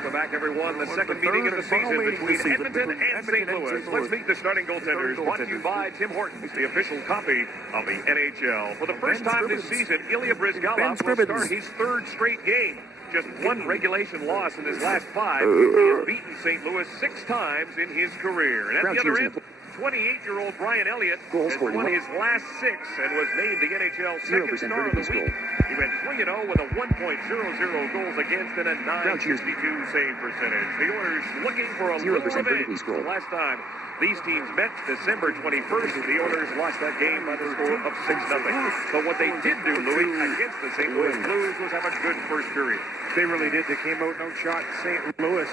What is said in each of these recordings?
Welcome back, everyone. The second meeting of the season between Edmonton and St. Louis. Let's meet the starting goaltenders. Brought to you by Tim Hortons, the official copy of the NHL. For the first time this season, Ilya Bryzgalov will start his third straight game. Just one regulation loss in his last 5. He has beaten St. Louis 6 times in his career. And at the other end, 28-year-old Brian Elliott has won his last 6 and was named the NHL second star of the week. He went 3-0 with a 1.00 goals against and a .962 save percentage. The Oilers looking for a little revenge. The last time these teams met, December 21st, the Oilers lost that game by the score of 6-0. But what they did do, Louis, against the St. Louis Blues was have a good first period. They really did. They came out and outshot St. Louis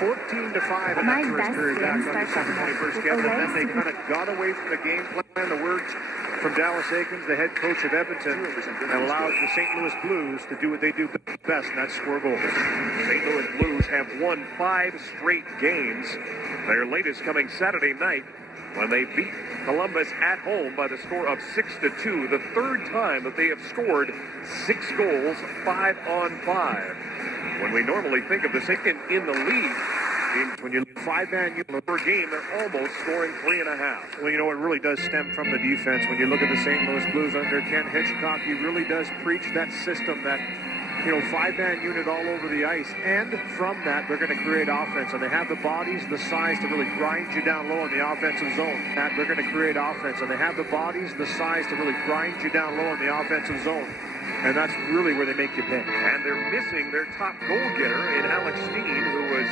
14-5 in that first period back on December 21st, Kevin. And then they kind of got away from the game plan, the words from Dallas Eakins, the head coach of Edmonton, and allowed the St. Louis Blues to do what they do best, and that's score goals. St. Louis Blues have won 5 straight games. Their latest coming Saturday night when they beat Columbus at home by the score of 6-2, the third time that they have scored 6 goals, 5 on 5. When we normally think of the second in the league, when you 5-man unit per game, they're almost scoring 3.5. Well, you know, it really does stem from the defense. When you look at the St. Louis Blues under Ken Hitchcock, he really does preach that system, that 5-man unit all over the ice. And from that, they're going to create offense. And they have the bodies, the size to really grind you down low in the offensive zone. That they're going to create offense. And they have the bodies, the size to really grind you down low in the offensive zone. And that's really where they make you pay. And they're missing their top goal getter in Alex Steen, who was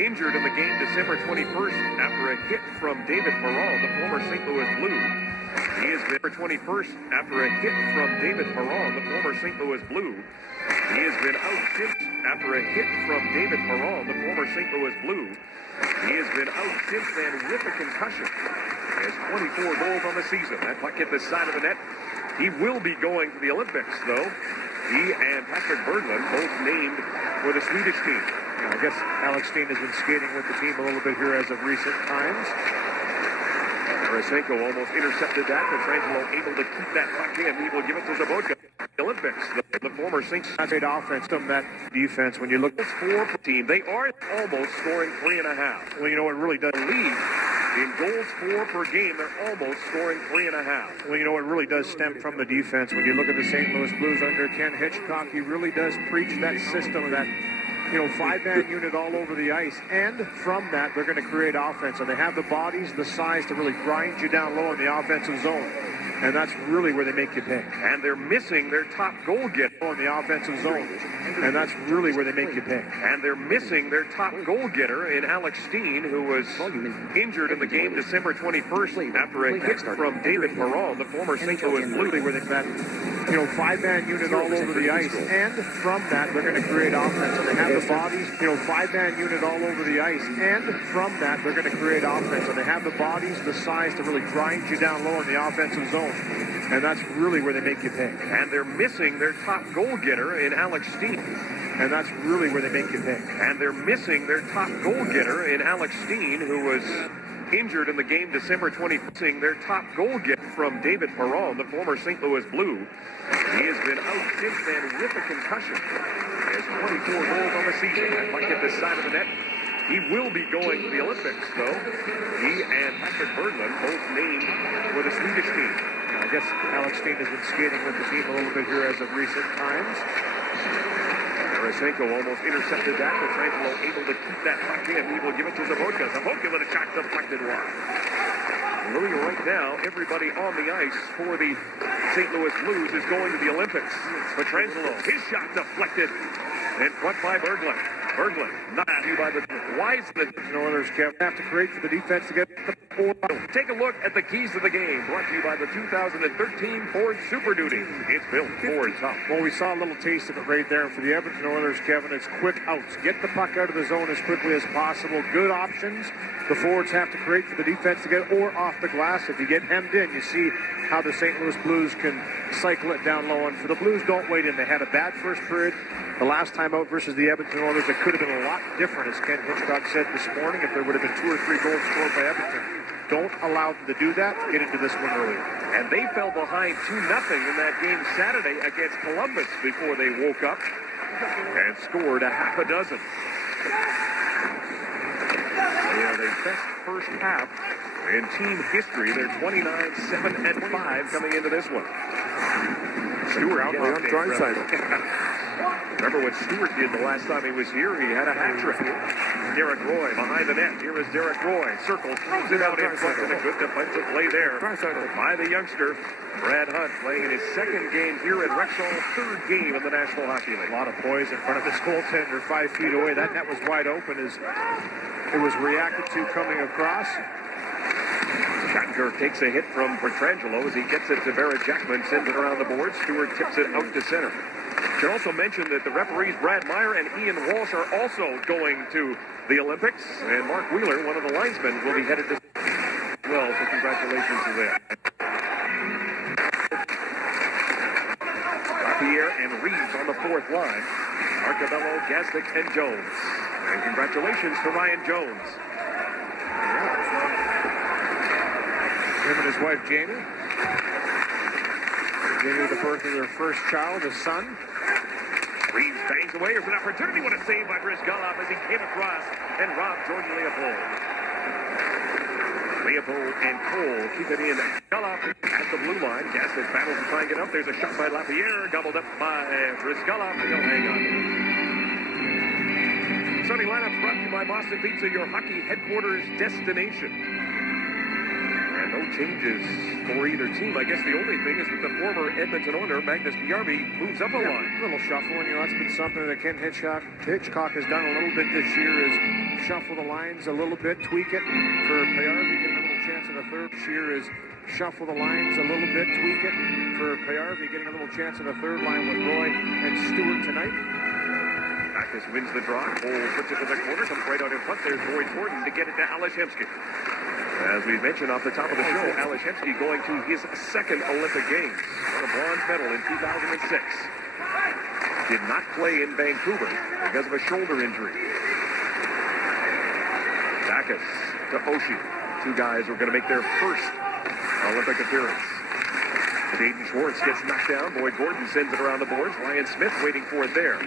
injured in the game December 21st after a hit from David Perron, the former St. Louis Blue. He is there 21st after a hit from David Perron, the former St. Louis Blue. He has been out since after a hit from David Perron, the former St. Louis Blue. He has been out since then with a concussion. He has 24 goals on the season. That puck hit the side of the net. He will be going to the Olympics, though. He and Patrick Berglund both named for the Swedish team. I guess Alex Steen has been skating with the team a little bit here as of recent times. Tarasenko almost intercepted that. Pietrangelo able to keep that puck in. He will give it to Zabotka. The Olympics, the former St. Great offense, that defense. When you look at the team, they are almost scoring 3.5. Well, you know, it really does lead in goals for per game. They're almost scoring 3.5. Well, you know, it really does stem from the defense. When you look at the St. Louis Blues under Ken Hitchcock, he really does preach that system, that 5-man unit all over the ice. And from that, they're going to create offense. And they have the bodies, the size to really grind you down low in the offensive zone. And that's really where they make you pay. And they're missing their top goal getter in the offensive zone. And that's really where they make you pay. And they're missing their top goal getter in Alex Steen, who was injured in the game December 21st after a hit from David Perron, the former St. Louis Blue. Where they've got 5-man unit all over the ice. And from that, they're going to create offense. And they have the bodies, 5-man unit all over the ice. And from that, they're going to create offense. And they have the bodies, the size to really grind you down low in the offensive zone. And that's really where they make you pay. And they're missing their top goal getter in Alex Steen. And that's really where they make you pay. And they're missing their top goal getter in Alex Steen, who was injured in the game December 20th. Their top goal getter from David Perron, the former St. Louis Blue. He has been out since then with a concussion. He has 24 goals on the season. That might get the side of the net. He will be going to the Olympics, though. He and Patrick Berglund both named for the Swedish team. I guess Alex Steen has been skating with the team a little bit here as of recent times. Tarasenko almost intercepted that. Pietrangelo able to keep that puck in. He will give it to Zabotka. Zabotka with a shot deflected wide. Louis, right now, everybody on the ice for the St. Louis Blues is going to the Olympics. Pietrangelo, his shot deflected in front by Berglund. Berglund, not you by the wise the Oilers have to create for the defense to get the four. Take a look at the keys to the game, brought to you by the 2013 Ford Super Duty. It's built Ford tough. Well, we saw a little taste of it right there. And for the Edmonton Oilers, Kevin, it's quick outs. Get the puck out of the zone as quickly as possible. Good options. The forwards have to create for the defense to get, or off the glass. If you get hemmed in, you see how the St. Louis Blues can cycle it down low. And for the Blues, don't wait in. They had a bad first period. The last time out versus the Edmonton Oilers, it could have been a lot different, as Ken Hitchcock said this morning, if there would have been 2 or 3 goals scored by Edmonton. Don't allow them to do that. Get into this one early. And they fell behind 2-0 in that game Saturday against Columbus before they woke up and scored a half a dozen. They are the best first half in team history. They're 29-7-5 coming into this one. Stewart out on Draisaitl. Remember what Stewart did the last time he was here? He had a hat trick. Derek Roy behind the net. Here is Derek Roy. Circles, throws it out in front, and a good defensive play there by the youngster. Brad Hunt playing in his second game here at Rexall's third game in the National Hockey League. A lot of poise in front of this goaltender, 5 feet away. That net was wide open as it was reacted to coming across. Shattenkirk takes a hit from Pietrangelo as he gets it to Barrett Jackman, sends it around the board. Stewart tips it out to center. Should also mention that the referees Brad Meyer and Ian Walsh are also going to the Olympics, and Mark Wheeler, one of the linesmen, will be headed to well, so congratulations to them. Lapierre and Reeves on the fourth line. Arcabello, Gasnick, and Jones. And congratulations to Ryan Jones. Him and his wife, Jamie. Jamie, the birth of their first child, a son. Reeves bangs away. There's an opportunity. What a save by Brizgalov as he came across and robbed Jordan Leopold. Leopold and Cole keep it in. Brizgalov at the blue line. Gaston battles to try and get up. There's a shot by Lapierre. Gobbled up by Brizgalov. He'll hang on. Starting lineups brought to you by Boston Pizza, your hockey headquarters destination. No changes for either team. I guess the only thing is that the former Edmonton owner, Magnus Bjarby, moves up a line. A little shuffling. That's been something that Ken Hitchcock has done a little bit this year, is shuffle the lines a little bit, tweak it for Bjarby, getting a little chance in the third. This year is shuffle the lines a little bit, tweak it for Bjarby, getting a little chance in the third line with Roy and Stewart tonight. Backus wins the draw. Cole puts it to the corner, comes right out in front. There's Boyd Gordon to get it to Alashemsky. As we mentioned off the top of the show, Alashemsky going to his second Olympic Games. Won a bronze medal in 2006. Did not play in Vancouver because of a shoulder injury. Backus to Oshie. Two guys who are going to make their first Olympic appearance. Jaden Schwartz gets knocked down. Boyd Gordon sends it around the boards. Ryan Smith waiting for it there.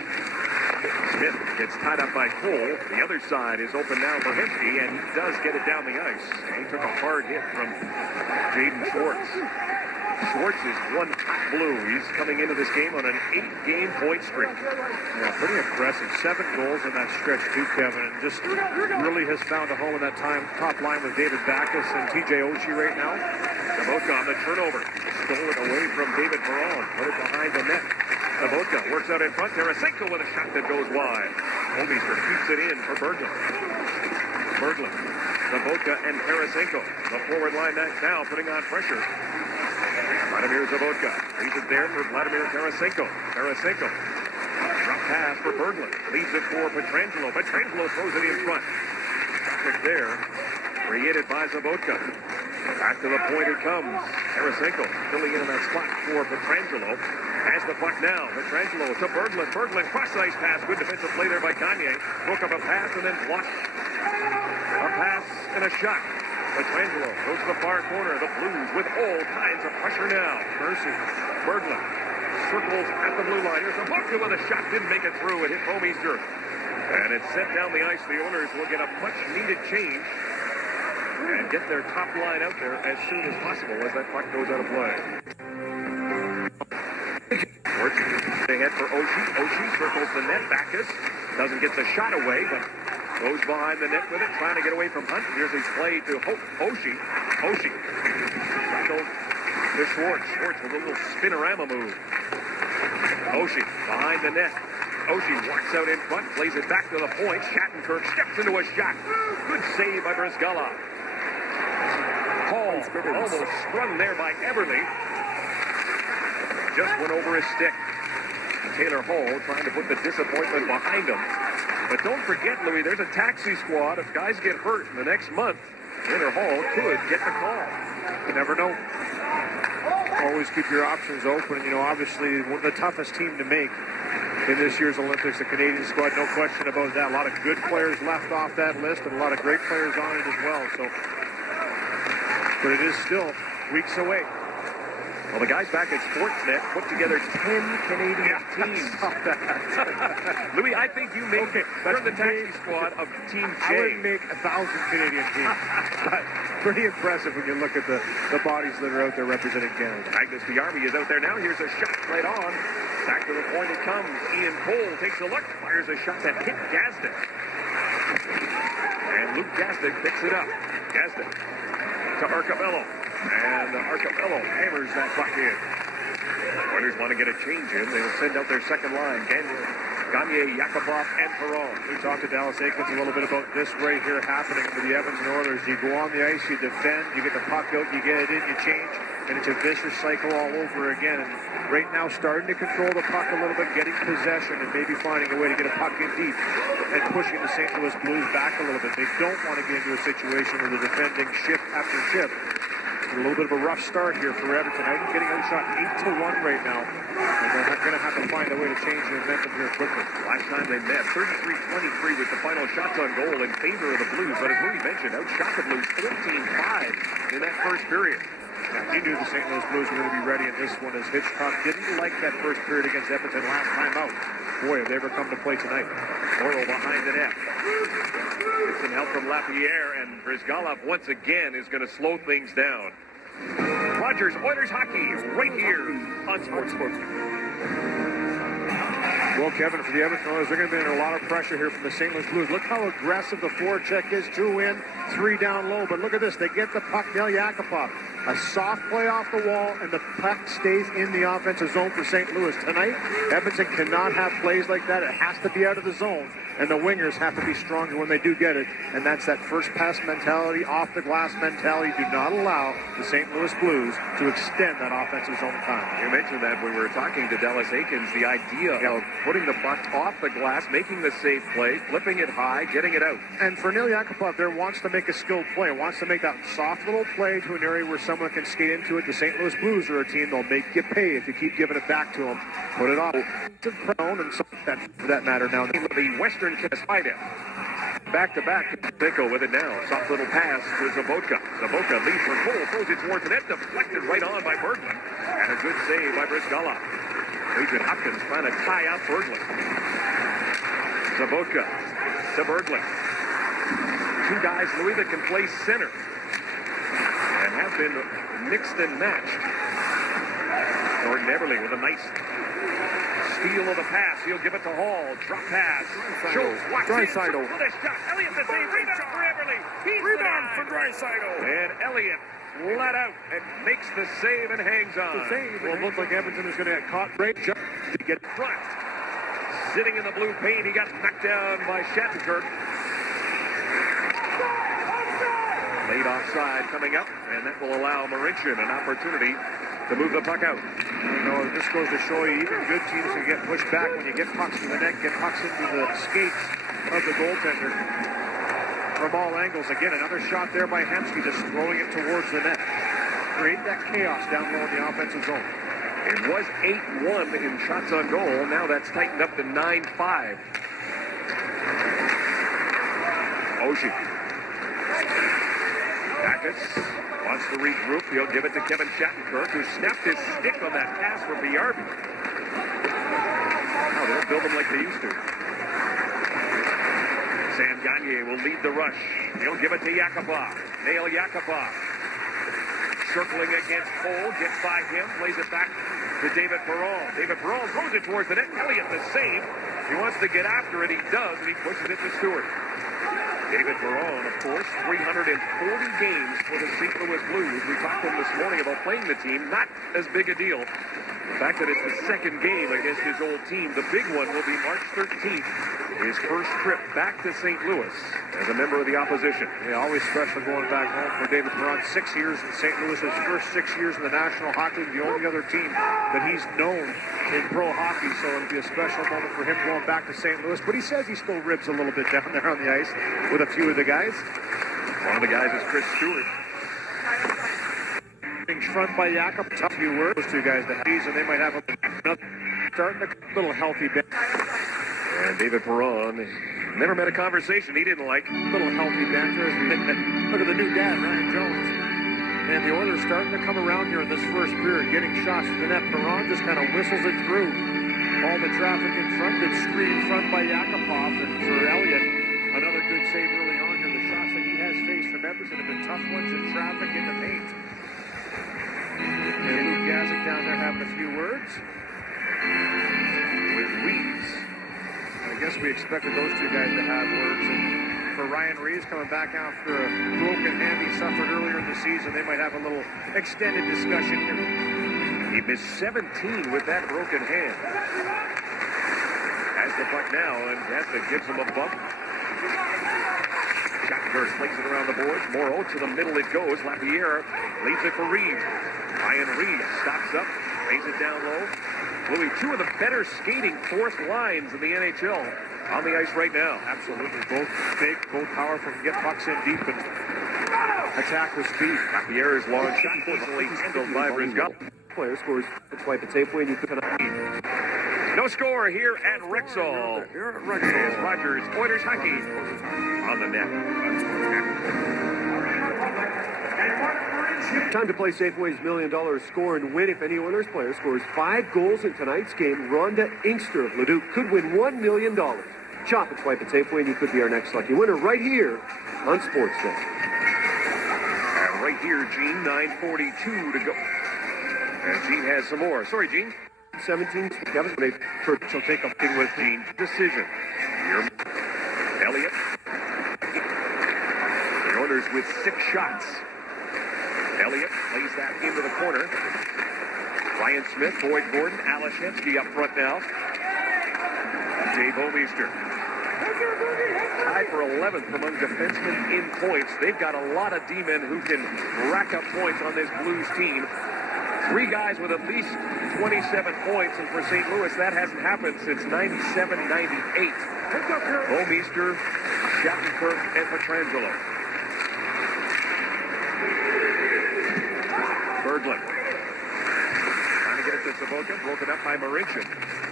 Smith gets tied up by Cole. The other side is open now for Hemsky, and he does get it down the ice. And he took a hard hit from Jaden Schwartz. Schwartz is one hot blue. He's coming into this game on an 8-game point streak. Yeah, pretty impressive. 7 goals in that stretch too, Kevin. And just really has found a home in that top line with David Backus and TJ Oshie right now. Sabotka on the turnover. Stole it away from David Perron. Put it behind the net. Sabotka works out in front. Tarasenko with a shot that goes wide. Holmeister keeps it in for Berglund. Sabotka and Tarasenko. The forward line now putting on pressure. Vladimir Sabotka leaves it there for Vladimir Tarasenko. Tarasenko. Drop pass for Berglund. Leaves it for Pietrangelo. Pietrangelo throws it in front. Traffic there. Created by Sabotka. Back to the point it comes. Tarasenko filling in that spot for Pietrangelo. Has the puck now. Pietrangelo to Berglund. Berglund cross-ice pass. Good defensive play there by Kanye. Broke up a pass and then blocked. A pass and a shot. Pietrangelo goes to the far corner. The Blues with all kinds of pressure now. Mercy. Berglund circles at the blue line. Here's Sabotka with a shot. Didn't make it through. It hit Holmeister. And it's sent down the ice. The Oilers will get a much-needed change and get their top line out there as soon as possible as that puck goes out of play. Works ahead for Oshie. Oshie circles the net. Backus doesn't get the shot away, but goes behind the net with it, trying to get away from Hunt. Here's his play to Oshie. Oshie. To Schwartz. Schwartz with a little spinorama move. Oshie behind the net. Oshie walks out in front, plays it back to the point. Shattenkirk steps into a shot. Good save by Brizgalov. Hall almost sprung there by Eberle. Just went over his stick. Taylor Hall trying to put the disappointment behind him. But don't forget, Louis, there's a taxi squad. If guys get hurt in the next month, Taylor Hall could get the call. You never know. Always keep your options open. You know, obviously, the toughest team to make in this year's Olympics, the Canadian squad, no question about that. A lot of good players left off that list, and a lot of great players on it as well. So, but it is still weeks away. Well, the guys back at Sportsnet put together 10 Canadian teams. Louis, I think you make you're the taxi squad of Team J. I would make 1,000 Canadian teams. But pretty impressive when you look at the bodies that are out there representing Canada. Magnus Bjarmi is out there now. Here's a shot right on. Back to the point it comes. Ian Cole takes a look, fires a shot that hit Gazdic. And Luke Gazdic picks it up. Gazdic to Arcabello. And Arcabello hammers that puck in. Oilers want to get a change in. They'll send out their second line. Gagne, Yakupov, and Perron. We talked to Dallas Aikens a little bit about this right here happening for the Edmonton Oilers. You go on the ice, you defend, you get the puck out, you get it in, you change, and it's a vicious cycle all over again. And right now, starting to control the puck a little bit, getting possession, and maybe finding a way to get a puck in deep and pushing the St. Louis Blues back a little bit. They don't want to get into a situation where they're defending shift after shift. A little bit of a rough start here for Edmonton. Edmonton getting outshot 8-1 right now. And they're going to have to find a way to change the momentum here quickly. Last time they met, 33-23 was the final shots on goal in favor of the Blues. But as Louis mentioned, outshot the Blues 14-5 in that first period. Yeah, he knew the St. Louis Blues were going to be ready in this one, as Hitchcock didn't like that first period against Edmonton last time out. Boy, have they ever come to play tonight. Morrow behind the net. Get some help from Lapierre, and Brizgalov once again is going to slow things down. Rogers, Oilers hockey, right here on Sportsbook. Well, Kevin, for the Edmonton Oilers, they're going to be under a lot of pressure here from the St. Louis Blues. Look how aggressive the forecheck is. 2 in, 3 down low. But look at this. They get the puck. Now Yakupov. A soft play off the wall, and the puck stays in the offensive zone for St. Louis. Tonight, Edmonton cannot have plays like that. It has to be out of the zone, and the wingers have to be stronger when they do get it. And that's that first pass mentality, off the glass mentality. Do not allow the St. Louis Blues to extend that offensive zone time. You mentioned that when we were talking to Dallas Aikens, the idea of putting the puck off the glass, making the safe play, flipping it high, getting it out. And for Neil Yakupov there wants to make a skilled play, wants to make that soft little play to an area where someone can skate into it. The St. Louis Blues are a team that'll make you pay if you keep giving it back to them. Put it off to Crown and so that, for that matter now. The Western Cascade. Back-to-back. Pico with it now. Soft little pass to Zabotka. Zabotka leads for Cole, throws it towards the net, deflected right on by Berglund. And a good save by Brizgalov. Adrian Hopkins trying to tie out Berglund. Zabotka to Berglund. Two guys, Louis, that can play center and have been mixed and matched. Jordan Eberle with a nice steal of the pass. He'll give it to Hall. Drop pass. Schultz walks in. With a shot. Elliott the save. Rebound for Eberle. Rebound for Draisaitl. And Elliott flat out and makes the save and hangs on. Well, it looks like Edmonton is going to get caught. Great job to get front. Sitting in the blue paint. He got knocked down by Shattenkirk. Late offside coming up, and that will allow Marincin an opportunity to move the puck out. You know, this goes to show you even good teams can get pushed back when you get pucks to the net, get pucks into the skates of the goaltender from all angles. Again, another shot there by Hemsky, just throwing it towards the net. Create that chaos down low in the offensive zone. It was 8-1 in shots on goal. Now that's tightened up to 9-5. Oshie. Hackett wants to regroup. He'll give it to Kevin Shattenkirk, who snapped his stick on that pass for Bjarmi. Oh, they'll build them like they used to. Sam Gagne will lead the rush. He'll give it to Yakupov. Nail Yakupov. Circling against Cole, gets by him, plays it back to David Perron. David Perron throws it towards the net. Elliott the save. He wants to get after it. He does, and he pushes it to Stewart. David Perron, of course, 340 games for the St. Louis Blues. We talked to him this morning about playing the team. Not as big a deal. The fact that it's the second game against his old team. The big one will be March 13th. His first trip back to St. Louis as a member of the opposition. Yeah, always special going back home for David Perron. 6 years in St. Louis. His first 6 years in the National Hockey League. The only other team that he's known in pro hockey. So it'll be a special moment for him going back to St. Louis. But he says he still ribs a little bit down there on the ice with a few of the guys. One of the guys is Chris Stewart. Being front by Jakob, tough few words. Those two guys, the Heavies, and they might have another starting a little healthy bit. And David Perron never met a conversation he didn't like. Little healthy banter. Look at the new dad, Ryan Jones. And the Oilers starting to come around here in this first period, getting shots to the net. Perron just kind of whistles it through. All the traffic in front, good screen in front by Yakupov, and for Elliott, another good save early on here. The shots that he has faced from Edmonton have been tough ones in traffic in the paint. And Luke Gazik down there having a few words with Reeves. I guess we expected those two guys to have words. And for Ryan Reeves coming back after a broken hand he suffered earlier in the season, they might have a little extended discussion here. He missed 17 with that broken hand. Has the puck now and has to give him a bump. Shattenkirk plays it around the boards. Morrow to the middle it goes. Lapierre leaves it for Reeves. Ryan Reeves stops up, lays it down low. Louis, two of the better skating fourth lines in the NHL on the ice right now. Absolutely. Both big, both powerful, can get pucks in deep and attack with speed. Lapierre's long shot easily handled by Brisgala. Player scores swipe at Safeway and you could No score here at Rexall. Here's Rogers, Oilers hockey on the net. Time to play Safeway's $1 million score and win. If any Oilers player scores 5 goals in tonight's game, Rhonda Inkster of Leduc could win $1 million. Shop and swipe at Safeway and you could be our next lucky winner right here on Sportsnet. And right here, Gene, 9:42 to go. And Gene has some more. Sorry, Gene. 17. Kevin, she'll take a thing with Gene. Decision. Here, Elliott. The Oilers with 6 shots. Elliott plays that into the corner. Ryan Smith, Boyd Gordon, Alashevsky up front now. Jay Bomeister. Tied for 11th among defensemen in points. They've got a lot of D-men who can rack up points on this Blues team. 3 guys with at least 27 points, and for St. Louis, that hasn't happened since 97-98. Bomeister, Shattenkirk, and Pietrangelo. Berglund. Trying to get it to Sabotka. Broken up by Marincin.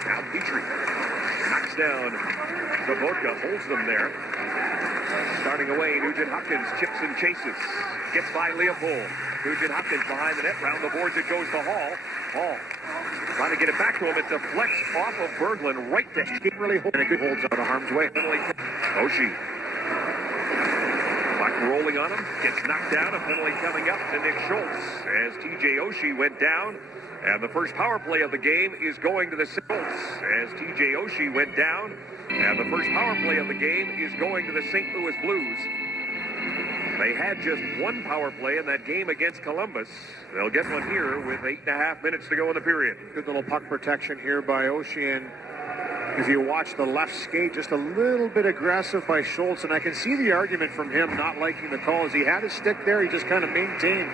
Now Petrie. Knocks down Sabotka. Holds them there. Starting away, Nugent-Hopkins chips and chases. Gets by Leopold. Nugent-Hopkins behind the net. Round the boards it goes to Hall. Hall trying to get it back to him. It deflects off of Berglund right to really hold, and it holds out of harm's way. Oshie. Puck rolling on him. Gets knocked down. A penalty coming up to Nick Schultz as TJ Oshie went down. And the first power play of the game is going to the Schultz as TJ Oshie went down. And the first power play of the game is going to the St. Louis Blues. They had just 1 power play in that game against Columbus. They'll get one here with 8.5 minutes to go in the period. Good little puck protection here by Oshie. And if you watch the left skate, just a little bit aggressive by Schultz. And I can see the argument from him not liking the call. As he had his stick there, he just kind of maintained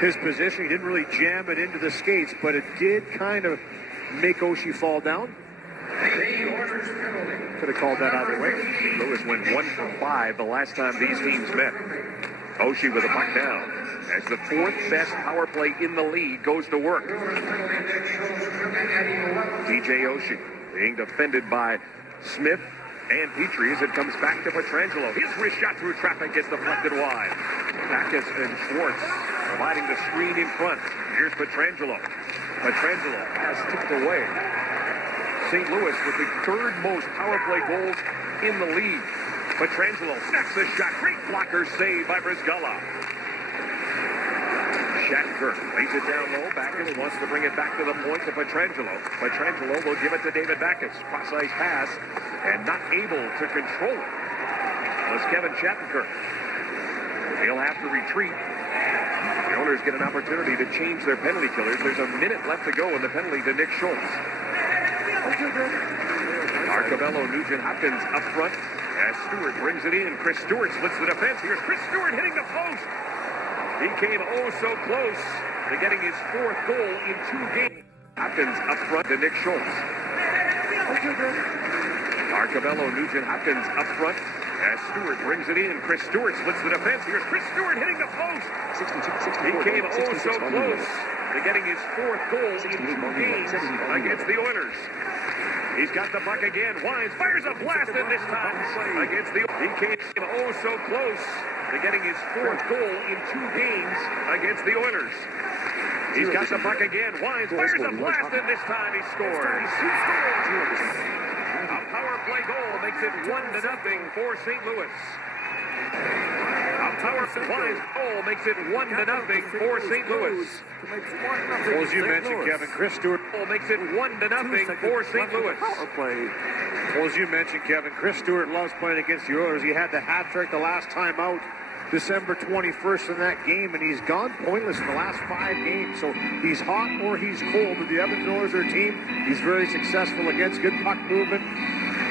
his position. He didn't really jam it into the skates, but it did kind of make Oshie fall down. Could have called that either way. St. Louis went 1 for 5 the last time these teams met. Oshie with a puck down as the 4th best power play in the league goes to work. TJ Oshie being defended by Smith and Petrie as it comes back to Pietrangelo. His wrist shot through traffic gets deflected wide. Backus and Schwartz providing the screen in front. Here's Pietrangelo. Pietrangelo has tipped away. St. Louis with the 3rd most power play goals in the league. Pietrangelo snaps the shot. Great blocker save by Brisgala. Shattenkirk lays it down low. Backus wants to bring it back to the point to Pietrangelo. Pietrangelo will give it to David Backus. Cross-ice pass and not able to control it. Was Kevin Shattenkirk. He'll have to retreat. The Oilers get an opportunity to change their penalty killers. There's a minute left to go in the penalty to Nick Schultz. Arcabello, Nugent-Hopkins up front as Stewart brings it in. Chris Stewart splits the defense. Here's Chris Stewart hitting the post. He came oh so close to getting his 4th goal in 2 games. Hopkins up front to Nick Schultz. Arcabello, Nugent-Hopkins up front as Stewart brings it in. Chris Stewart splits the defense. Here's Chris Stewart hitting the post. He came oh so close to getting his 4th goal in 2 games against the Oilers. He's got the puck again. Wines fires a blast, and this time against the... He came oh so close to getting his 4th goal in 2 games against the Oilers. He's got the puck again. Wines fires a blast, and this time he scores. A power play goal makes it 1-0 for St. Louis. A power play goal makes it 1-0 for St. Louis. Well, as you mentioned, Kevin, Chris Stewart Makes it 1-0 for St. Louis. Well, as you mentioned, Kevin, Chris Stewart loves playing against the Oilers. He had the hat trick the last time out, December 21st in that game, and he's gone pointless in the last 5 games. So he's hot or he's cold. But the Edmonton Oilers are a team he's very successful against. Good puck movement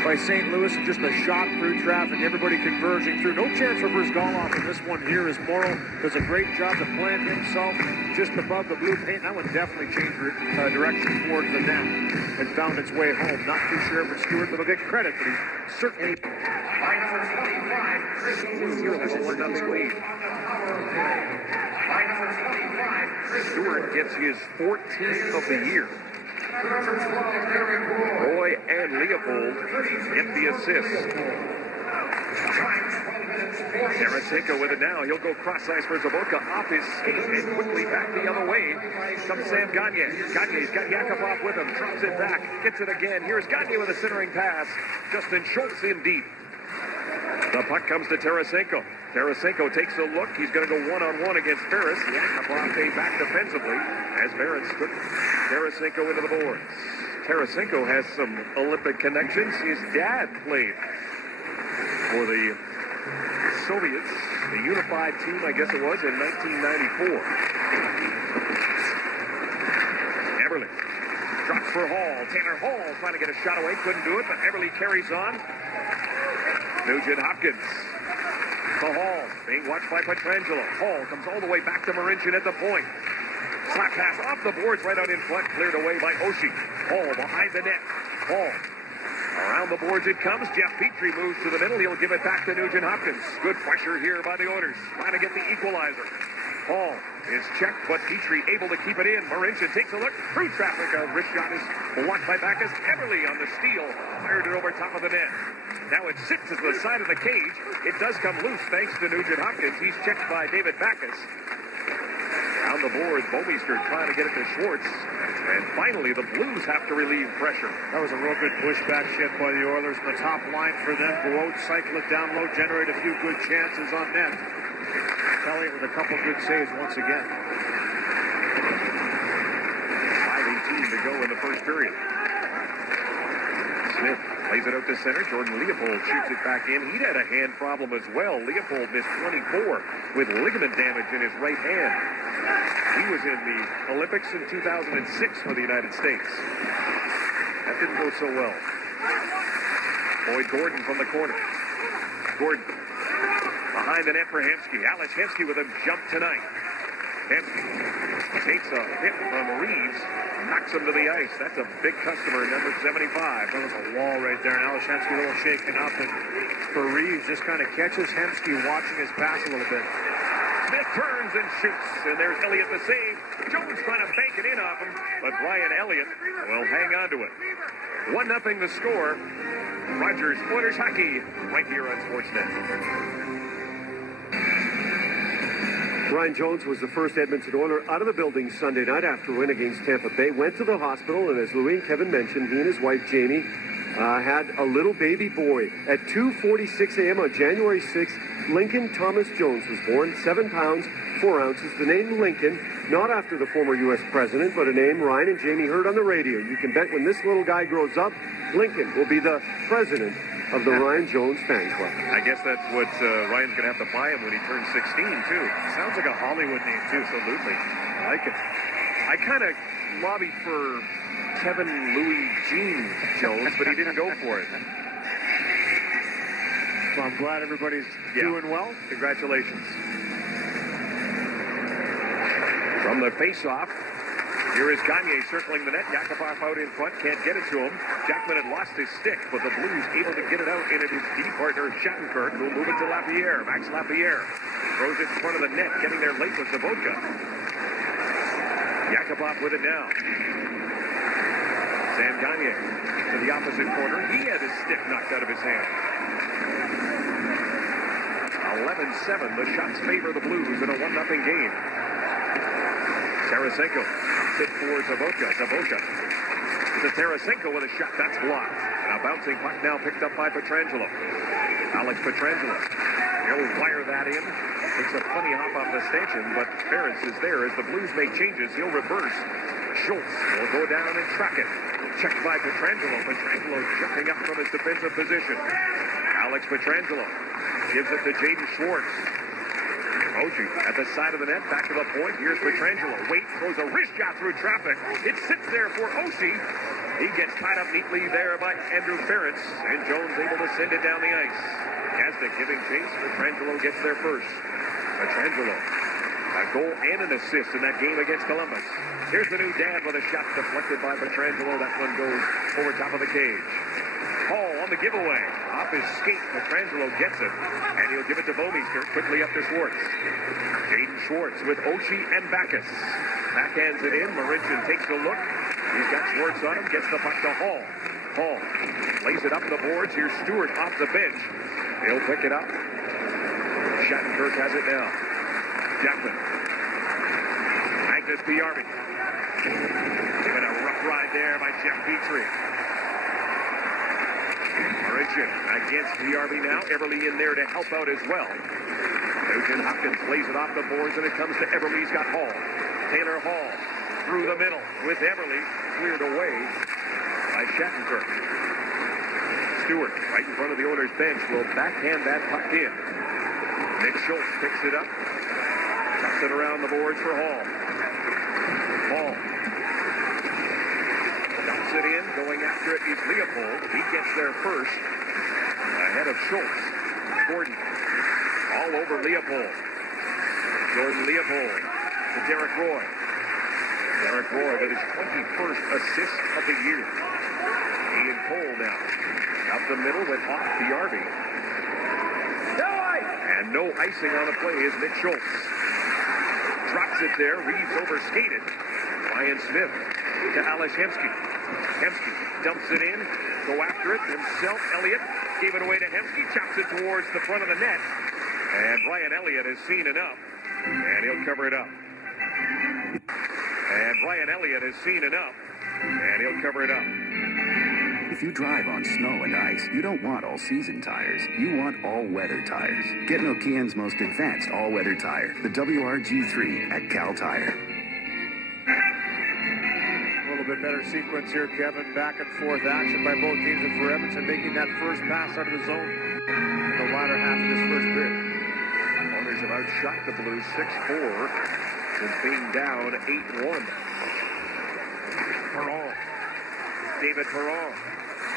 by St. Louis, and just a shot through traffic, everybody converging through. No chance for Brizgalov in this one here as Morrow does a great job to plant himself just above the blue paint. That one definitely changed direction towards the net and found its way home. Not too sure if it's Stewart that'll get credit, but he's certainly... By number 25, Chris Stewart has a 1-0 lead. By number 25, Chris Stewart gets his 14th of the year. Roy and Leopold get the assist. Tarasenko with it now. He'll go cross-ice for Zabotka off his skate and quickly back the other way comes Sam Gagne. Gagne's got Yakupov with him. Drops it back. Gets it again. Here's Gagne with a centering pass. Justin Schultz in deep. The puck comes to Tarasenko. Tarasenko takes a look. He's going to go one-on-one against Ferris. Yakupov came back defensively as Ferris took Tarasenko into the boards. Tarasenko has some Olympic connections. His dad played for the Soviets, the unified team, I guess it was, in 1994. Eberle drops for Hall. Taylor Hall trying to get a shot away. Couldn't do it, but Eberle carries on. Nugent Hopkins to Hall, being watched by Pietrangelo. Hall comes all the way back to Marincin at the point. Slap pass off the boards right out in front, cleared away by Oshie. Hall behind the net. Hall around the boards it comes. Jeff Petrie moves to the middle. He'll give it back to Nugent Hopkins. Good pressure here by the Oilers, trying to get the equalizer. Hall is checked, but Petrie able to keep it in. Marincin takes a look through traffic. A wrist shot is blocked by Backus. Eberle on the steal, fired it over top of the net. Now it sits at the side of the cage. It does come loose thanks to Nugent Hopkins. He's checked by David Backus. Down the boards, Bomeister trying to get it to Schwartz. And finally, the Blues have to relieve pressure. That was a real good pushback shift by the Oilers. The top line for them. Go out, cycle it down low, generate a few good chances on net. Elliott with a couple good saves once again. 5:18 to go in the first period. Smith plays it out to center. Jordan Leopold shoots it back in. He'd had a hand problem as well. Leopold missed 24 with ligament damage in his right hand. He was in the Olympics in 2006 for the United States. That didn't go so well. Boyd Gordon from the corner. Gordon behind the net for Hemsky. Alex Hemsky with a jump tonight. Hemsky takes a hit from Reeves, knocks him to the ice. That's a big customer, number 75. That was a wall right there, and Alex Hemsky a little shaken up. And for Reeves, just kind of catches Hemsky watching his pass a little bit. Smith turns and shoots, and there's Elliott the save. Jones trying to bank it in off him, but Brian Elliott will hang on to it. 1-0 the score. Rogers Oilers hockey right here on Sportsnet. Brian Jones was the first Edmonton Oiler out of the building Sunday night after a win against Tampa Bay. Went to the hospital, and as Louis and Kevin mentioned, he and his wife Jamie had a little baby boy. At 2:46 a.m. on January 6th, Lincoln Thomas Jones was born, 7 pounds, 4 ounces. The name Lincoln, not after the former U.S. president, but a name Ryan and Jamie heard on the radio. You can bet when this little guy grows up, Lincoln will be the president of the Ryan Jones fan club. I guess that's what Ryan's going to have to buy him when he turns 16, too. Sounds like a Hollywood name, too. Absolutely. I like it. I kind of lobbied for Kevin Louis Gene Jones, but he didn't go for it. Well, I'm glad everybody's doing well. Congratulations. From the face-off, here is Gagne circling the net. Yakupov out in front, can't get it to him. Jackman had lost his stick, but the Blues able to get it out, and it is D partner Shattenkirk who'll move it to Lapierre. Max Lapierre throws it in front of the net, getting there late with Zabotka. Yakupov with it now. Sam Gagne to the opposite corner. He had his stick knocked out of his hand. A 11-7. The shots favor the Blues in a 1-0 game. Tarasenko pops it for Zaboka. Zaboka to Tarasenko with a shot. That's blocked. And a bouncing puck now picked up by Pietrangelo. Alex Pietrangelo. He'll wire that in. Takes a funny hop off the stanchion, but Ferentz is there. As the Blues make changes, he'll reverse. Schultz will go down and track it. Checked by Pietrangelo. Pietrangelo jumping up from his defensive position. Alex Pietrangelo gives it to Jaden Schwartz. Oshie at the side of the net, back to the point. Here's Pietrangelo. Wait, throws a wrist shot through traffic. It sits there for Oshie. He gets tied up neatly there by Andrew Ferentz, and Jones able to send it down the ice. Gazdic giving chase. Pietrangelo gets there first. Pietrangelo, a goal and an assist in that game against Columbus. Here's the new dad with a shot deflected by Pietrangelo. That one goes over top of the cage. Hall on the giveaway. Off his skate, Pietrangelo gets it, and he'll give it to Bouwmeester. Quickly up to Schwartz. Jaden Schwartz with Oshie and Backus. Backhands it in. Marincin takes a look. He's got Schwartz on him. Gets the puck to Hall. Hall lays it up the boards. Here's Stewart off the bench. He'll pick it up. Shattenkirk has it now. Jackman. Magnus Piarvi. Given a rough ride there by Jeff Petrie. Marincin against Piarvi now. Everly in there to help out as well. Nugent Hopkins plays it off the boards, and it comes to Everly. He's got Hall. Taylor Hall through the middle with Everly. Cleared away by Shattenkirk. Stewart, right in front of the Oilers bench, will backhand that puck in. Nick Schultz picks it up. Tucks it around the boards for Hall. Hall dumps it in. Going after it is Leopold. He gets there first. Ahead of Schultz. Gordon all over Leopold. Jordan Leopold to Derek Roy. Derek Roy with his 21st assist of the year. Ian Cole now. Up the middle with off Piarvi. And no icing on the play is Nick Schultz. Drops it there. Reeves overskated. Ryan Smith to Ales Hemsky. Hemsky dumps it in. Go after it himself. Elliott gave it away to Hemsky. Chops it towards the front of the net. And Brian Elliott has seen enough. And he'll cover it up. And Brian Elliott has seen enough. And he'll cover it up. If you drive on snow and ice, you don't want all-season tires. You want all-weather tires. Get Nokian's most advanced all-weather tire, the WRG3 at Cal Tire. A little bit better sequence here, Kevin. Back and forth action by both teams, and for Edmonton making that first pass out of the zone in the latter half of this first period. Oilers have outshot the Blues 6-4 since being down 8-1. Perron. David Perron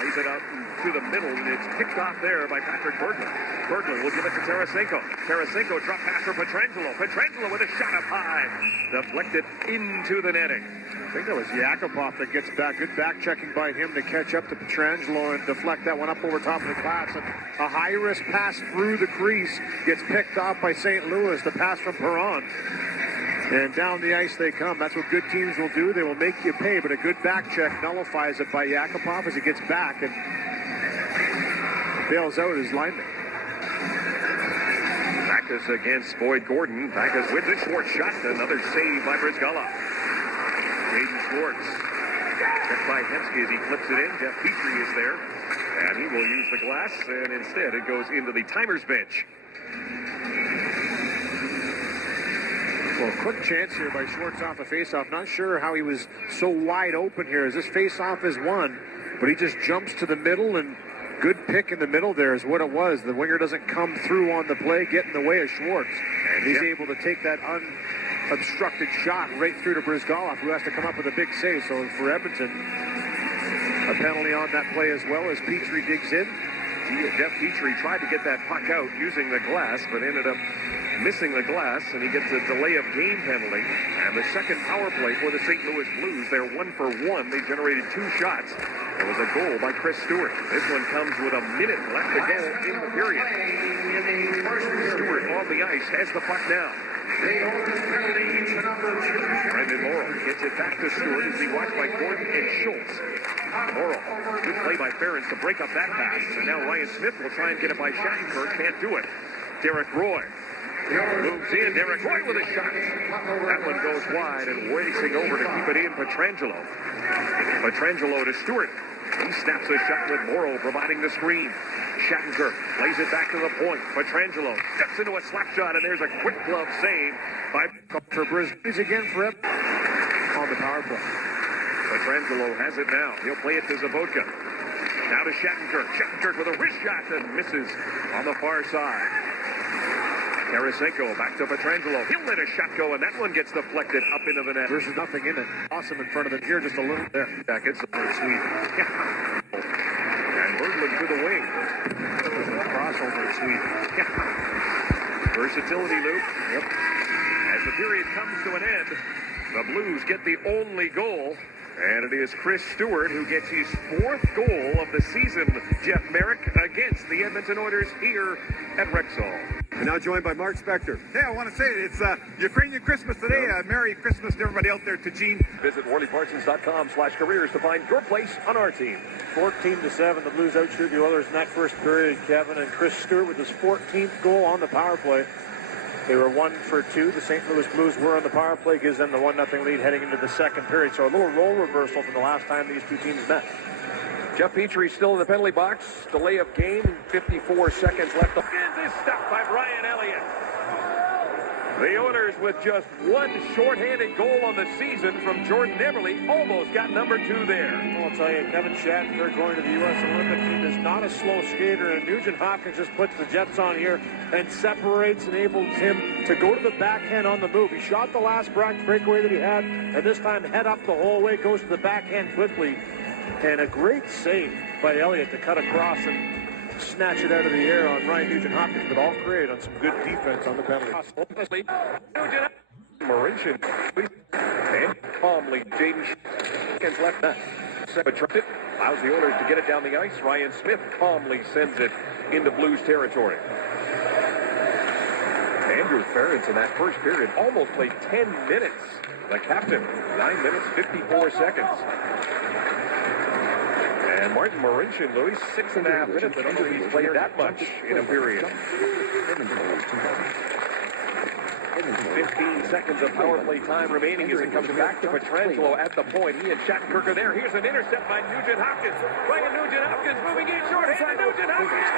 lays it out to the middle, and it's picked off there by Patrick Berglund. Berglund will give it to Tarasenko. Tarasenko drop pass for Pietrangelo. Pietrangelo with a shot up high. Deflected into the netting. I think that was Yakupov that gets back. Good back checking by him to catch up to Pietrangelo and deflect that one up over top of the glass. And a high-risk pass through the crease gets picked off by St. Louis. The pass from Perron. And down the ice they come. That's what good teams will do. They will make you pay, but a good back check nullifies it by Yakupov as he gets back and bails out his lineman. Backus against Boyd Gordon. Backus with the Schwartz shot. Another save by Brizgala. Jaden Schwartz. Checked by Hemsky as he flips it in. Jeff Petrie is there. And he will use the glass, and instead it goes into the timer's bench. Well, quick chance here by Schwartz off the faceoff. Not sure how he was so wide open here as this faceoff is won, but he just jumps to the middle, and good pick in the middle there is what it was. The winger doesn't come through on the play, get in the way of Schwartz, and he's able to take that unobstructed shot right through to Brizgalov, who has to come up with a big save. So for Edmonton, a penalty on that play as well as Petrie digs in. Jeff Petrie tried to get that puck out using the glass, but ended up missing the glass, and he gets a delay of game penalty. And the second power play for the St. Louis Blues. They're 1 for 1. They generated 2 shots. There was a goal by Chris Stewart. This one comes with a minute left to go in the period. Stewart on the ice has the puck now. Brendan Morrow gets it back to Stewart as he watched by Gordon and Schultz. Morrow, good play by Ferentz to break up that pass. And now Ryan Smith will try and get it by Shattenkirk. Can't do it. Derek Roy moves in. Derek Roy with a shot. That one goes wide and racing over to keep it in. Pietrangelo. Pietrangelo to Stewart. He snaps a shot with Morrow providing the screen. Shattenkirk lays it back to the point. Pietrangelo steps into a slap shot, and there's a quick glove save by For Brisbane again for on the power play. Pietrangelo has it now. He'll play it to Zabotka. Now to Shattenkirk. Shattenkirk with a wrist shot and misses on the far side. Tarasenko back to Pietrangelo. He'll let a shot go, and that one gets deflected up into the net. There's nothing in it. Awesome in front of it here, just a little there. Jackets over Swede. And Berglund to the wing. Crossover to Swede. Versatility, Luke. Yep. As the period comes to an end, the Blues get the only goal. And it is Chris Stewart who gets his 4th goal of the season, Jeff Merrick, against the Edmonton Oilers here at Rexall. And now joined by Mark Spector. Hey, I want to say it's Ukrainian Christmas today. Merry Christmas to everybody out there, to Gene. Visit WarleyParsons.com/careers to find your place on our team. 14-7, the Blues outshoot the Oilers in that first period, Kevin. And Chris Stewart with his 14th goal on the power play. They were 1 for 2. The St. Louis Blues were on the power play, gives them the 1-0 lead heading into the second period. So a little role reversal from the last time these two teams met. Jeff Petrie still in the penalty box. Delay of game, 54 seconds left. And this stop by Brian Elliott. The Oilers with just one shorthanded goal on the season from Jordan Eberle almost got number 2 there. I'll tell you, Kevin Shattenkirk going to the U.S. Olympic team is not a slow skater, and Nugent Hopkins just puts the Jets on here and separates, enables him to go to the backhand on the move. He shot the last breakaway that he had, and this time head up the whole way, goes to the backhand quickly. And a great save by Elliott to cut across and snatch it out of the air on Ryan Nugent-Hopkins, but all created on some good defense on the penalty. Maurincian and calmly Jaden Hopkins left that. It allows the Oilers to get it down the ice. Ryan Smith calmly sends it into Blues territory. Andrew Ferentz in that first period almost played 10 minutes. The captain, 9 minutes, 54 seconds. And Martin Maurincian, Louis, 6.5 minutes. I don't know if he's played that much in a period. 15 seconds of power play time remaining as it comes back to Pietrangelo at the point. He and Shattenkirk are there. Here's an intercept by Nugent-Hopkins. Ryan Nugent-Hopkins moving in short-handed. Nugent-Hopkins!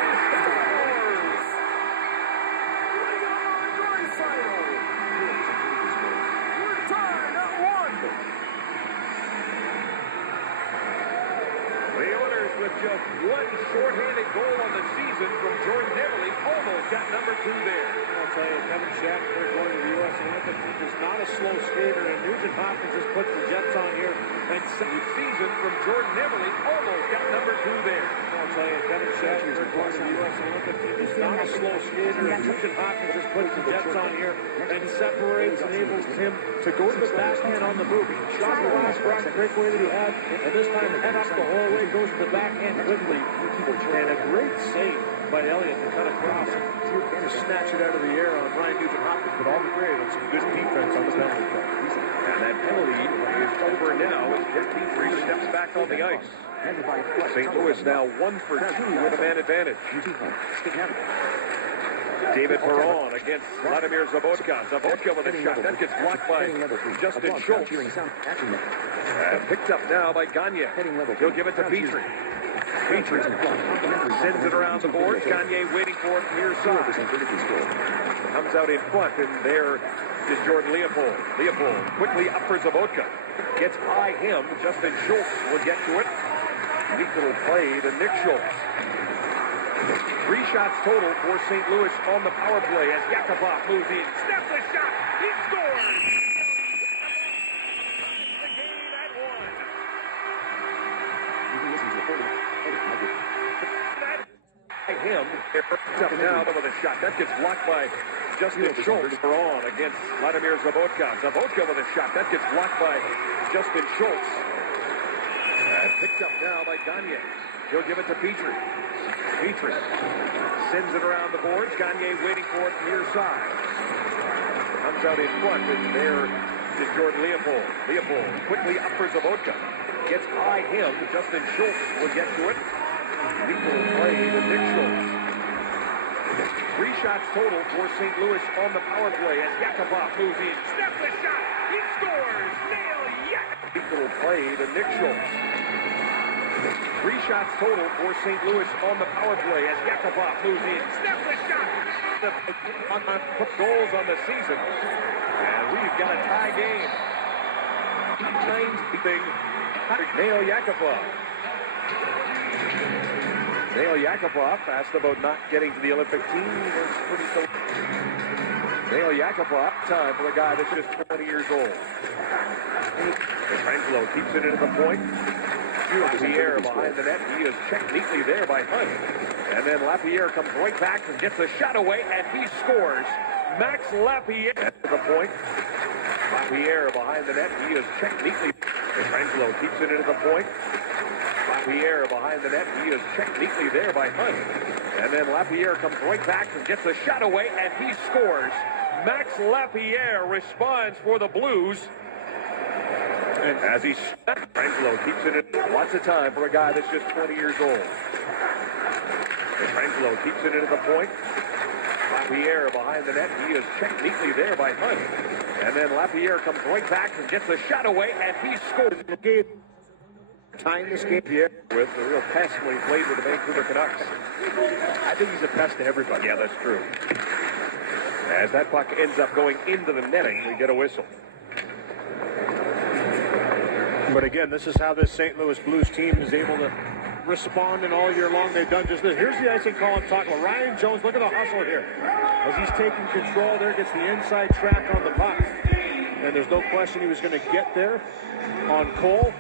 With just one shorthanded goal on the season from Jordan Eberle, almost got number 2 there. I'll tell you, Kevin Shattenkirk going to the U.S. Olympic team is not a slow skater, and Nugent-Hopkins just puts the Jets on here. And the season from Jordan Eberle, almost got number 2 there. I'll tell you, Kevin Shattenkirk going to the U.S. Olympic team is not a slow skater, and Nugent-Hopkins just puts the Jets on here and separates, enables him to go to the backhand on the move. He shot the last breakaway that he had, and this time head up the whole way, goes to the backhand quickly, and a great save by Elliott to cut across and snatch it out of the air on Ryan Nugent-Hopkins, but all created on some good defense on the penalty play. And that penalty is over now as Jeff Petrie steps back on the ice. St. Louis now 1 for 2 with a man advantage. David Perron against Vladimir Zabotka. Zabotka with a shot. That gets blocked by Justin Schultz. Picked up now by Gagne. He'll give it to Petrie. Petrie sends it around the boards. Gagne waiting for it near side. Comes out in front, and there is Jordan Leopold. Leopold quickly up for Zabotka. Gets by him. Justin Schultz will get to it. Neat little play to Nick Schultz. 3 shots total for St. Louis on the power play as Yakupov moves in. Snaps a shot. He scores. The game at 1. Him. Up now with a shot. That gets blocked by Justin Schultz. On against Vladimir Zabotka. Zabotka with a shot. That gets blocked by Justin Schultz. Picked up now by Gagne. He'll give it to Petrie. Petrie sends it around the boards. Gagne waiting for it near side. Comes out in front, and there is Jordan Leopold. Leopold quickly up for Zabotka. Gets by him. Justin Schultz will get to it. Neat little play to Nick Schultz. 3 shots total for St. Louis on the power play as Yakupov moves in. Snap the shot. He scores. Nail Yakupov. Little play to Nick Schultz. 3 shots total for St. Louis on the power play as Yakupov moves in. Snap the shot. Put goals on the season. And we've got a tie game. Nail Yakupov. Nail Yakupov asked about not getting to the Olympic team. Was pretty close. Nail Yakupov, time for a guy that's just 20 years old. Petrangelo keeps it into the point. Lapierre behind the net. He is checked neatly there by Hunt. And then Lapierre comes right back and gets a shot away, and he scores. Max Lapierre at the point. Lapierre behind the net. He is checked neatly. Petrangelo keeps it into the point. Lapierre behind the net. He is checked neatly there by Hunt. And then Lapierre comes right back and gets a shot away, and he scores. Max Lapierre responds for the Blues. And as he Petrangelo keeps it in, lots of time for a guy that's just 20 years old. Petrangelo keeps it into the point. Lapierre behind the net. He is checked neatly there by Hunt. And then Lapierre comes right back and gets a shot away, and he scores. Time this game here with the real pest when he played with the Vancouver Canucks. I think he's a pest to everybody. Yeah, that's true. As that puck ends up going into the netting, we get a whistle. But again, this is how this St. Louis Blues team is able to respond, and all year long they've done just this. Here's the icing call I'm talking about. Ryan Jones, look at the hustle here. As he's taking control there, gets the inside track on the puck. And there's no question he was going to get there on Cole.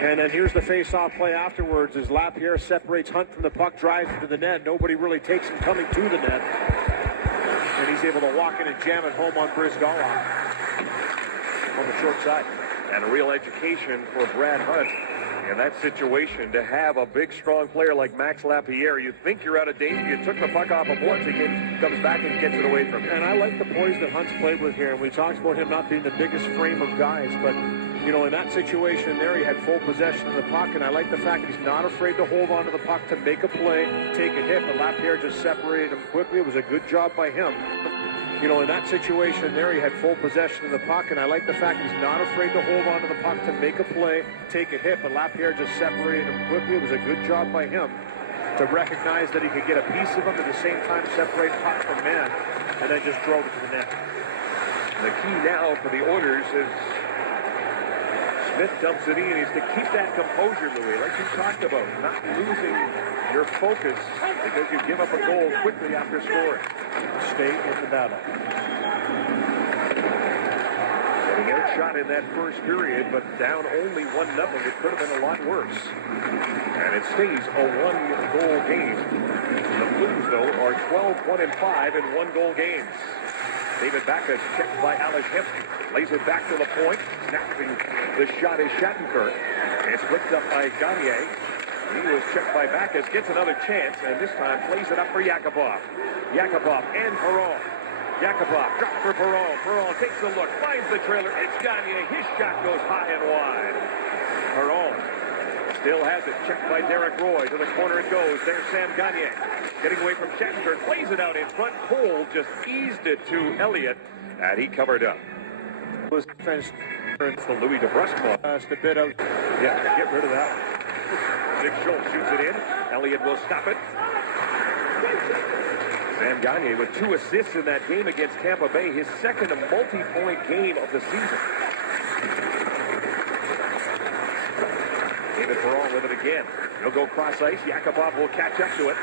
And then here's the face-off play afterwards as Lapierre separates Hunt from the puck, drives into the net. Nobody really takes him coming to the net. And he's able to walk in and jam it home on Brizgalov on the short side. And a real education for Brad Hunt in that situation to have a big, strong player like Max Lapierre. You think you're out of danger. You took the puck off of once, he comes back and gets it away from you. And I like the poise that Hunt's played with here. And we talked about him not being the biggest frame of guys, but you know, in that situation there, he had full possession of the puck, and I like the fact that he's not afraid to hold on to the puck to make a play, take a hit, but Lapierre just separated him quickly. It was a good job by him. You know, in that situation there, he had full possession of the puck, and I like the fact he's not afraid to hold on to the puck to make a play, take a hit, but Lapierre just separated him quickly. It was a good job by him to recognize that he could get a piece of him at the same time separate puck from man, and then just drove it to the net. The key now for the Oilers is Smith dumps it in, is to keep that composure, Louis, like you talked about, not losing your focus because you give up a goal quickly after scoring. Stay in the battle. Getting outshot in that first period, but down only 1-0. It could have been a lot worse. And it stays a one-goal game. The Blues, though, are 12-1-5 in one-goal games. David Backes checked by Alex Hemsky. Lays it back to the point. Snapping the shot is Shattenkirk. It's flipped up by Gagne. He was checked by Backes. Gets another chance, and this time plays it up for Yakupov. Yakupov and Perron. Yakupov drops for Perron. Perron takes a look, finds the trailer. It's Gagne. His shot goes high and wide. Perron still has it. Checked by Derek Roy. To the corner it goes. There's Sam Gagne. Getting away from Shattenkirk. Plays it out in front. Cole just eased it to Elliott, and he covered up. Was defense for Louis DeBrusque. Just a bit out. Yeah, get rid of that. Nick Schultz shoots it in. Elliott will stop it. Sam Gagne with 2 assists in that game against Tampa Bay, his second multi-point game of the season. David Perron with it again. He'll go cross ice. Yakupov will catch up to it.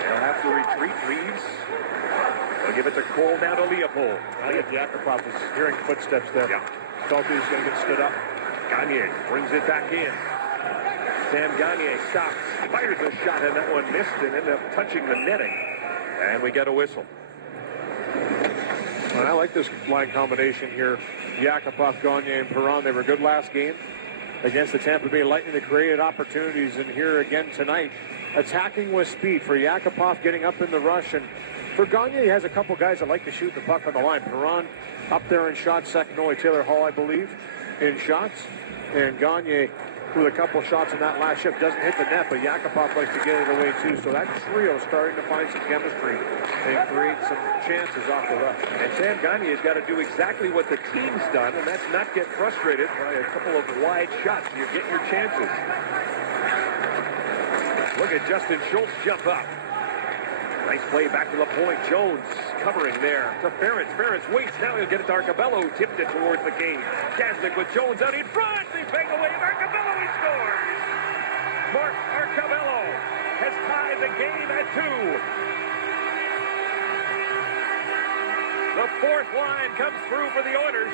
They'll have to retreat. Reeves. They'll give it to Cole, now to Leopold. Elliott Yakupov was hearing footsteps there. Yeah. Felt he was going to get stood up. Gagne brings it back in. Sam Gagne stops, fires a shot, and that one missed and ended up touching the netting. And we get a whistle. And I like this line combination here. Yakupov, Gagne, and Perron. They were good last game against the Tampa Bay Lightning. They created opportunities, and here again tonight. Attacking with speed for Yakupov, getting up in the rush, and for Gagne, he has a couple guys that like to shoot the puck on the line. Perron up there in shots, second only Taylor Hall, I believe, in shots. And Gagne with a couple shots in that last shift. Doesn't hit the net, but Yakupov likes to get it away too. So that trio is starting to find some chemistry and create some chances off the rush. And Sam Gagne has got to do exactly what the team's done, and that's not get frustrated by a couple of wide shots. You get your chances. Look at Justin Schultz jump up. Nice play back to the point. Jones covering there to Ferentz. Ferentz waits. Now he'll get it to Arcabello. Tipped it towards the cage. Gazdic with Jones out in front. They bang away. Arcabello, he scores. Mark Arcabello has tied the game at 2. The fourth line comes through for the Oilers.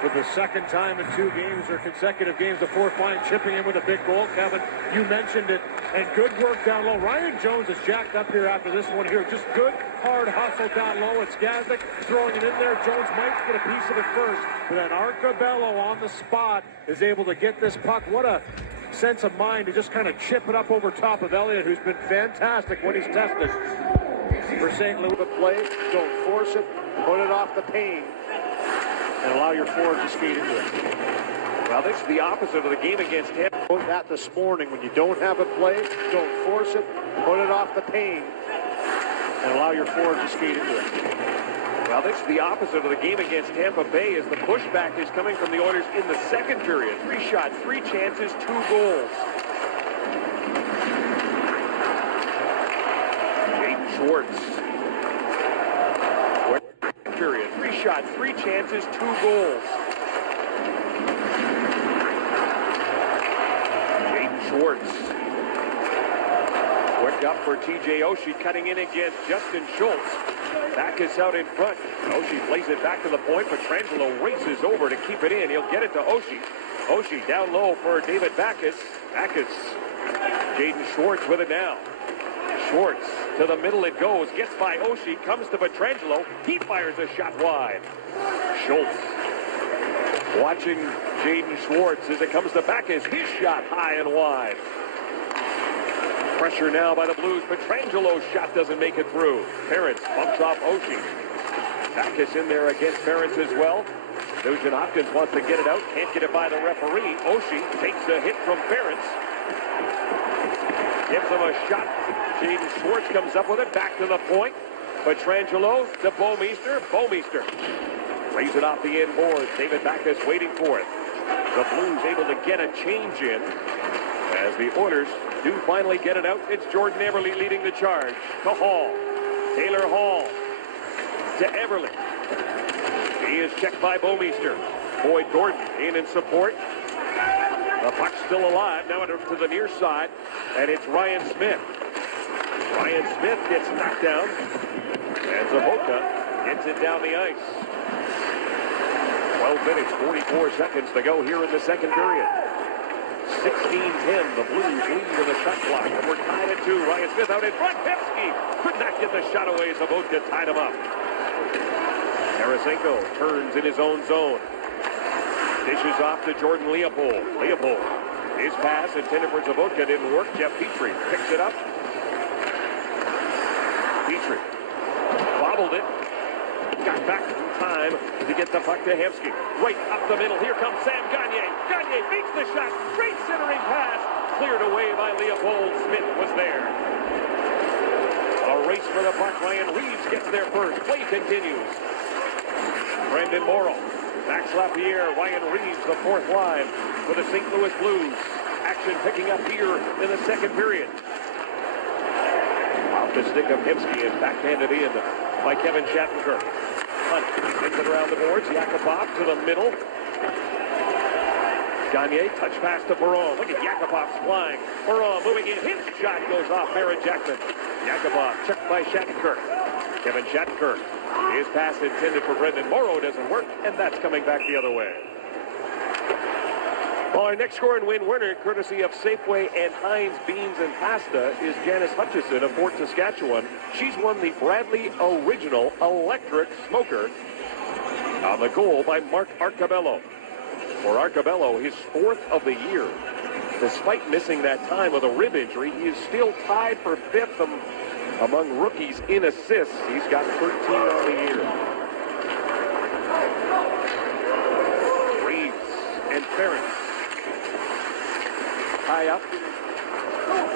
For the second time in 2 games or consecutive games, the fourth line chipping in with a big goal. Kevin, you mentioned it, and good work down low. Ryan Jones is jacked up here after this one here. Just good, hard hustle down low. It's Gazdic throwing it in there. Jones might get a piece of it first, but then Arcabello on the spot is able to get this puck. What a sense of mind to just kind of chip it up over top of Elliott, who's been fantastic when he's tested. For St. Louis, the play, don't force it, put it off the pane, and allow your forward to skate into it. Well, this is the opposite of the game against him. That this morning, when you don't have a play, don't force it, put it off the pane, and allow your forward to skate into it. Well, this is the opposite of the game against Tampa Bay as the pushback is coming from the Oilers in the second period. 3 shots, 3 chances, 2 goals. Jaden Schwartz. Period. 3 shots, 3 chances, 2 goals. Jaden Schwartz. Quick up for TJ Oshie, cutting in against Justin Schultz. Back is out in front. Oshie plays it back to the point, but Petrangelo races over to keep it in. He'll get it to Oshie. Oshie down low for David Backes. Backes. Jaden Schwartz with it now. Schwartz to the middle it goes, gets by Oshie, comes to Petrangelo, he fires a shot wide. Schultz watching Jaden Schwartz as it comes to Backes, his shot high and wide. Pressure now by the Blues, Petrangelo's shot doesn't make it through. Ferentz bumps off Oshie. Backes in there against Ferentz as well. Nugent Hopkins wants to get it out, can't get it by the referee. Oshie takes a hit from Ferentz. Gives him a shot. Jaden Schwartz comes up with it, back to the point. Petrangelo to Bouwmeester. Bouwmeester lays it off the end board. David Backes waiting for it. The Blues able to get a change in as the Oilers do finally get it out. It's Jordan Eberle leading the charge to Hall. Taylor Hall to Eberle. He is checked by Bouwmeester. Boyd Gordon in support. The puck's still alive. Now to the near side, and it's Ryan Smith. Ryan Smith gets knocked down, and Zabotka gets it down the ice. 12 minutes, 44 seconds to go here in the second period. 16-10, the Blues lead in the shot clock, and we're tied at 2. Ryan Smith out in front. Pepsi could not get the shot away. Zabotka tied him up. Tarasenko turns in his own zone. Dishes off to Jordan Leopold. Leopold, his pass intended for Zabotka didn't work. Jeff Petrie picks it up. Petrie bobbled it. Got back in time to get the puck to Hemsky. Right up the middle. Here comes Sam Gagne. Gagne beats the shot. Great centering pass. Cleared away by Leopold. Smith was there. A race for the puck. Ryan Reeves gets there first. Play continues. Brendan Morrow. Max Lapierre, Ryan Reeves, the fourth line for the St. Louis Blues. Action picking up here in the second period. Off the stick of Hemsky and backhanded in by Kevin Shattenkirk. Hunt sends it around the boards. Yakupov to the middle. Gagne, touch pass to Perron. Look at Yakupov's flying. Perron moving in. His shot goes off Barrett Jackman. Yakupov checked by Shattenkirk. Kevin Shattenkirk. His pass intended for Brendan Morrow doesn't work, and that's coming back the other way. Our next score and win winner, courtesy of Safeway and Heinz Beans and Pasta, is Janice Hutchison of Fort Saskatchewan. She's won the Bradley Original Electric Smoker on the goal by Mark Arcabello. For Arcabello, his 4th of the year. Despite missing that time with a rib injury, he is still tied for 5th among rookies in assists. He's got 13 on the year. Ferentz. High up.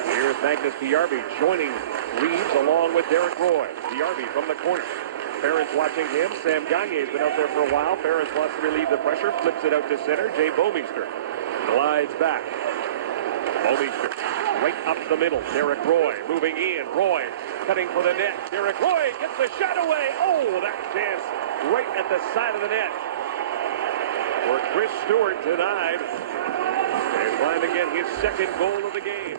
Here's Magnus Piarvi joining Reeves along with Derek Roy. Piarvi from the corner. Ferentz watching him. Sam Gagne's been out there for a while. Ferentz wants to relieve the pressure. Flips it out to center. Jay Bomeister glides back. Bomeister right up the middle. Derek Roy moving in. Roy cutting for the net. Derek Roy gets the shot away. Oh, that chance right at the side of the net. For Chris Stewart denied. And trying to get his second goal of the game.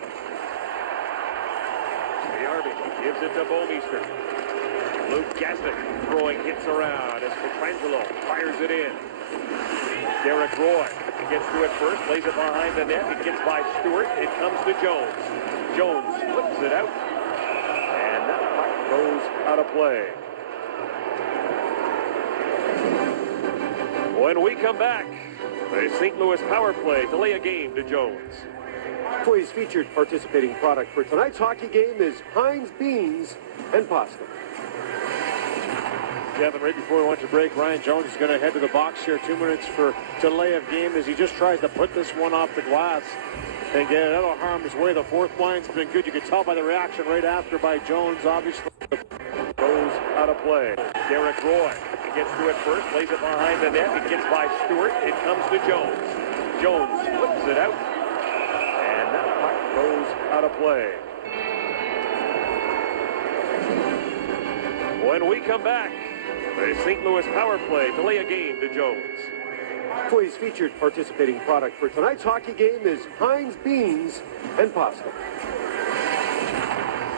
Piarvi gives it to Bomeister. Luke Gaston throwing hits around as Petrangelo fires it in. Derek Roy gets to it first, plays it behind the net. It gets by Stewart. It comes to Jones. Jones flips it out. And that puck goes out of play. When we come back, the St. Louis power play delay a game to Jones. Toy's featured participating product for tonight's hockey game is Heinz Beans and Pasta. Kevin, right before we went to break, Ryan Jones is going to head to the box here. 2 minutes for delay of game as he just tries to put this one off the glass and get it out of harm's way. The fourth line's been good. You could tell by the reaction right after by Jones, obviously. Goes out of play. Derek Roy gets to it first, plays it behind the net. It gets by Stewart. It comes to Jones. Jones flips it out. And that puck goes out of play. When we come back, the St. Louis power play delay a game to Jones. Toy's featured participating product for tonight's hockey game is Heinz Beans and Pasta.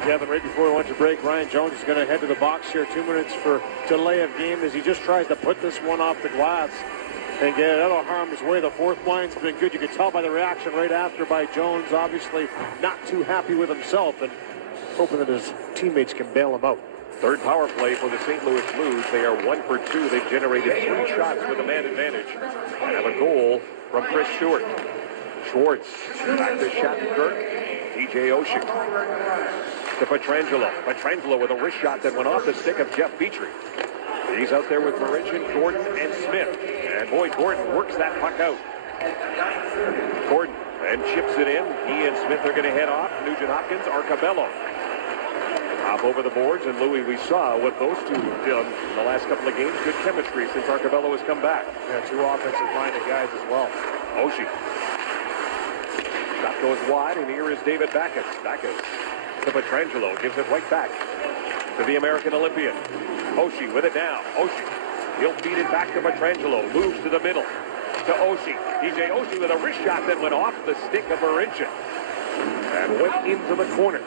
Kevin, right before we went to break, Ryan Jones is going to head to the box here. 2 minutes for delay of game as he just tries to put this one off the glass and get it out of harm's way. The fourth line's been good. You could tell by the reaction right after by Jones, obviously not too happy with himself and hoping that his teammates can bail him out. Third power play for the St. Louis Blues. They are 1 for 2. They've generated 3 shots with a man advantage. And have a goal from Chris Stewart. Schwartz back to Shattenkirk. TJ Oshie to Petrangelo. Petrangelo with a wrist shot that went off the stick of Jeff Petrie. He's out there with Marincin, Gordon, and Smith. And boy, Gordon works that puck out. Gordon and chips it in. He and Smith are going to head off. Nugent Hopkins, Arcabello. Hop over the boards, and Louis, we saw what those two did in the last couple of games. Good chemistry since Arcabello has come back. Yeah, 2 offensive-minded guys as well. Oshie. Shot goes wide, and here is David Backes. Backes to Petrangelo, gives it right back to the American Olympian. Oshie with it now. Oshie. He'll feed it back to Petrangelo. Moves to the middle to Oshie. TJ Oshie with a wrist shot that went off the stick of Marincin and went into the corner.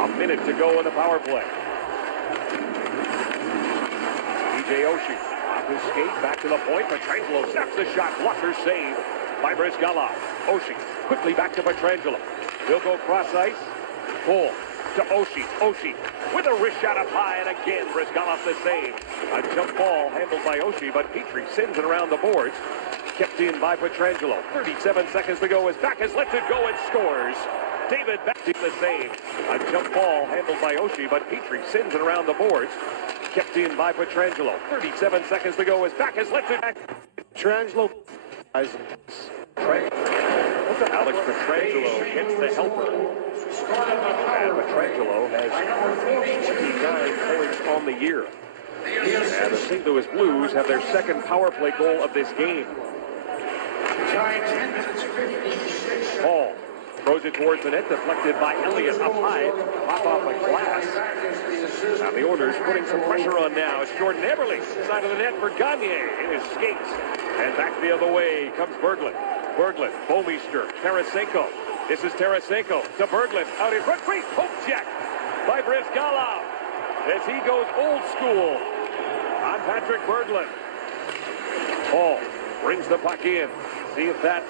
A minute to go in the power play. TJ Oshie off his skate, back to the point. Petrangelo snaps the shot. Blocker save by Brizgalov. Oshie quickly back to Petrangelo. He'll go cross ice. Pull to Oshie. Oshie with a wrist shot up high, and again Brizgalov the save. A jump ball handled by Oshie, but Petrie sends it around the boards. Kept in by Petrangelo. 37 seconds to go as Backes lets it go and scores. David Backes the save. A jump ball handled by Oshie, but Petrie sends it around the boards. Kept in by Petrangelo. 37 seconds to go as Backes lets it back. Petrangelo. Alex Petrangelo hits the helper. And Petrangelo has 29 points on the year. And the St. Louis Blues have their second power play goal of this game. Hall throws it towards the net, deflected by Elliott up high, off a glass. And the Oilers putting some pressure on now. It's Jordan Eberle, side of the net for Gagne in his skates. And back the other way comes Berglund. Berglund, Bomeister, Tarasenko. This is Tarasenko to Berglund. Out in front, great poke check by Brizgalov as he goes old school on Patrick Berglund. Hall brings the puck in. See if that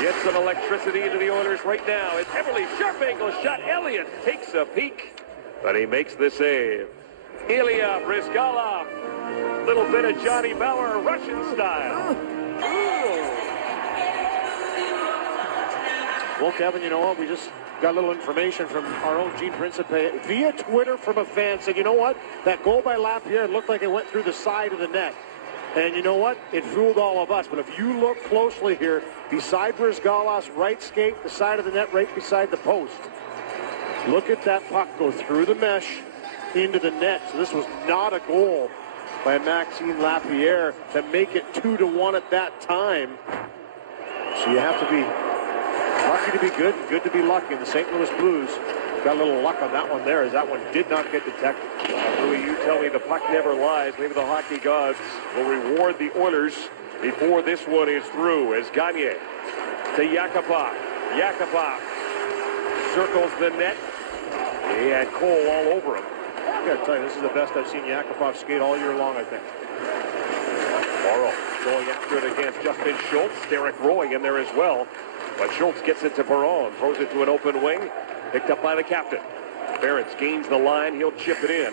gets some electricity into the Oilers right now. It's Eberle, sharp angle shot. Elliott takes a peek, but he makes the save. Ilya Brizgalov, little bit of Johnny Bauer Russian style. Well, Kevin, you know what? We just got a little information from our own Gene Principe via Twitter from a fan. Said, you know what? That goal by Lapierre looked like it went through the side of the net. And you know what? It fooled all of us. But if you look closely here, beside Brizgalov's right skate, the side of the net right beside the post, look at that puck go through the mesh into the net. So this was not a goal by Maxime Lapierre to make it 2-1 at that time. So you have to be lucky to be good and good to be lucky. And the St. Louis Blues got a little luck on that one there, as that one did not get detected. Louis, you tell me the puck never lies. Maybe the hockey gods will reward the Oilers before this one is through, as Gagne to Yakupov. Yakupov circles the net. He had Cole all over him. I gotta tell you, this is the best I've seen Yakupov skate all year long, I think. Morrow going after it against Justin Schultz. Derek Roy in there as well. But Schultz gets it to Perron, throws it to an open wing. Picked up by the captain. Barretts gains the line. He'll chip it in.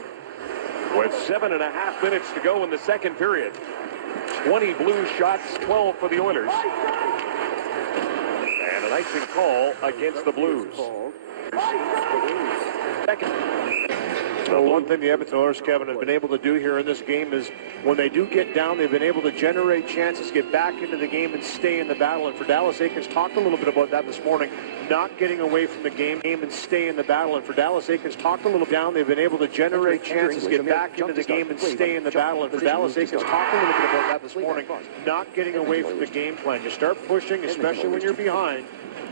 With 7.5 minutes to go in the second period. 20 Blues shots, 12 for the Oilers. And an icing call against the Blues. Second. So one thing the Edmonton Oilers, Kevin, have been able to do here in this game is when they do get down, they've been able to generate chances, get back into the game, and stay in the battle. And for Dallas Eakins, talked a little bit about that this morning, not getting away from the game and stay in the battle. And for Dallas Eakins, talked a little down, they've been able to generate chances, get back into the game, and stay in the battle. And for Dallas Eakins, talked a little bit about that this morning, not getting away from the game plan. You start pushing, especially when you're behind.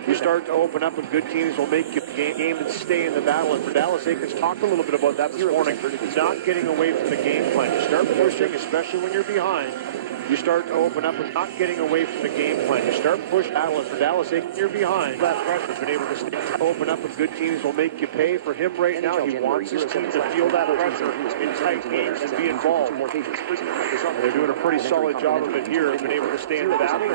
You start to open up, and good teams will make you game and stay in the battle. And for Dallas Eakins, talked a little bit about that this morning, not getting away from the game plan. You start pushing, especially when you're behind. You start to open up and not getting away from the game plan. You start pushing battle, and for Dallas Eakins, you're behind. That pressure's been able to open up, and good teams will make you pay. For him right now, he wants his team to feel that pressure in tight games and be involved. They're doing a pretty solid job of it here. They've been able to stay in the battle.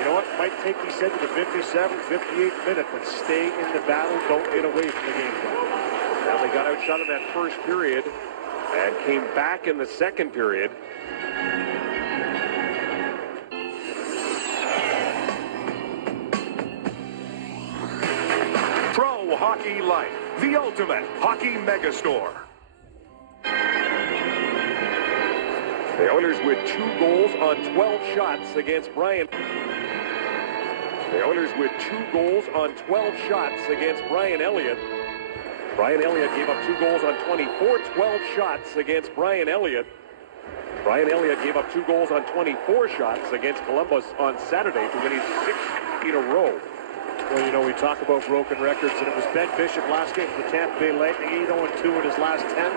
You know what? Might take, he said, to the 57th, 58th minute, but stay in the battle. Don't get away from the game plan. Now they got outshot in that first period and came back in the second period. Pro Hockey Life, the ultimate hockey megastore. The Oilers with 2 goals on 12 shots against Brian. The Oilers with 2 goals on 12 shots against Brian Elliott. Brian Elliott gave up 2 goals on 24, 12 shots against Brian Elliott. Brian Elliott gave up 2 goals on 24 shots against Columbus on Saturday to win his 6th in a row. Well, you know, we talk about broken records, and it was Ben Bishop last game for the Tampa Bay Lightning, 8-0-2 in his last 10.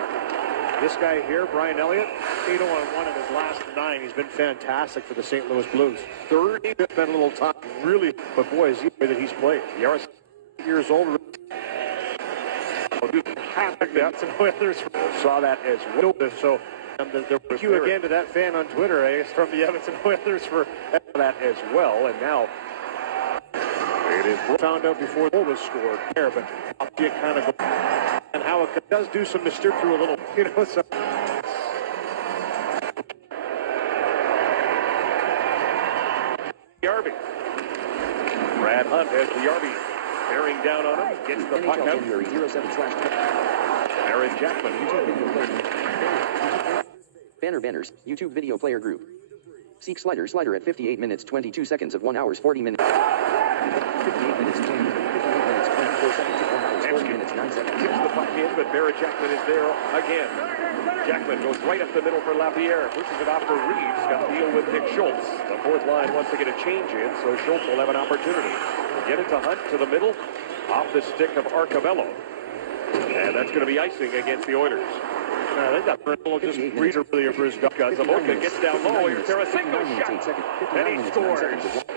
This guy here, Brian Elliott, 8-0-1 in his last 9. He's been fantastic for the St. Louis Blues. 30, it's been a little tough, really, but boy, is he the way that he's played. Yaris, Years old. saw that as well. So, thank you again to that fan on Twitter, from the Edmonton Oilers for that as well, and now it is found out before the goal was scored there, but it kind of and how it does do some mysterious through a little, you know. So. Yarby. Brad Hunt has the Yarby bearing down on him, gets the puck out. Aaron Jackman. Banners, YouTube video player group. Seek slider at 58 minutes 22 seconds of 1 hours 40 minutes. 58 minutes 20. 58 minutes 24 seconds of 1 hours 40 minutes 9 seconds. Tips the puck in, but Barrett Jackman is there again. Jackman goes right up the middle for Lapierre. Pushes it off for Reeves. Got to deal with Nick Schultz. The fourth line wants to get a change in, so Schultz will have an opportunity. Get it to Hunt to the middle. Off the stick of Arcabello. And that's going to be icing against the Oilers. They got just breather earlier for his guys. Zabotka gets down low. Here's Tarasenko's shot. And he scores.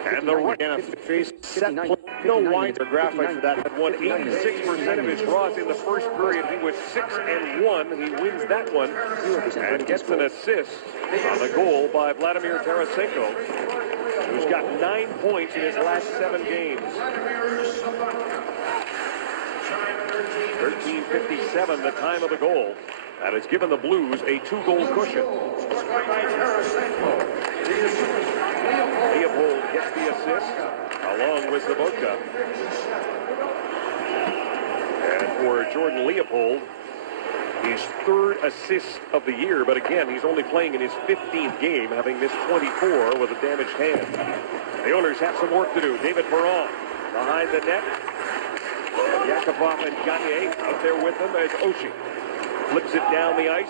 And the right face set play. No wines or graphite for that. Won 86% of his draws in the first period. He was 6-1. He wins that one and gets an assist on the goal by Vladimir Tarasenko, who's got 9 points in his last 7 games. 13:57, the time of the goal. That has given the Blues a 2-goal cushion. Leopold gets the assist, along with Zabotka. And for Jordan Leopold, his 3rd assist of the year, but again, he's only playing in his 15th game, having missed 24 with a damaged hand. The Oilers have some work to do. David Perron behind the net. Yakupov and Gagne out there with him as Oshie flips it down the ice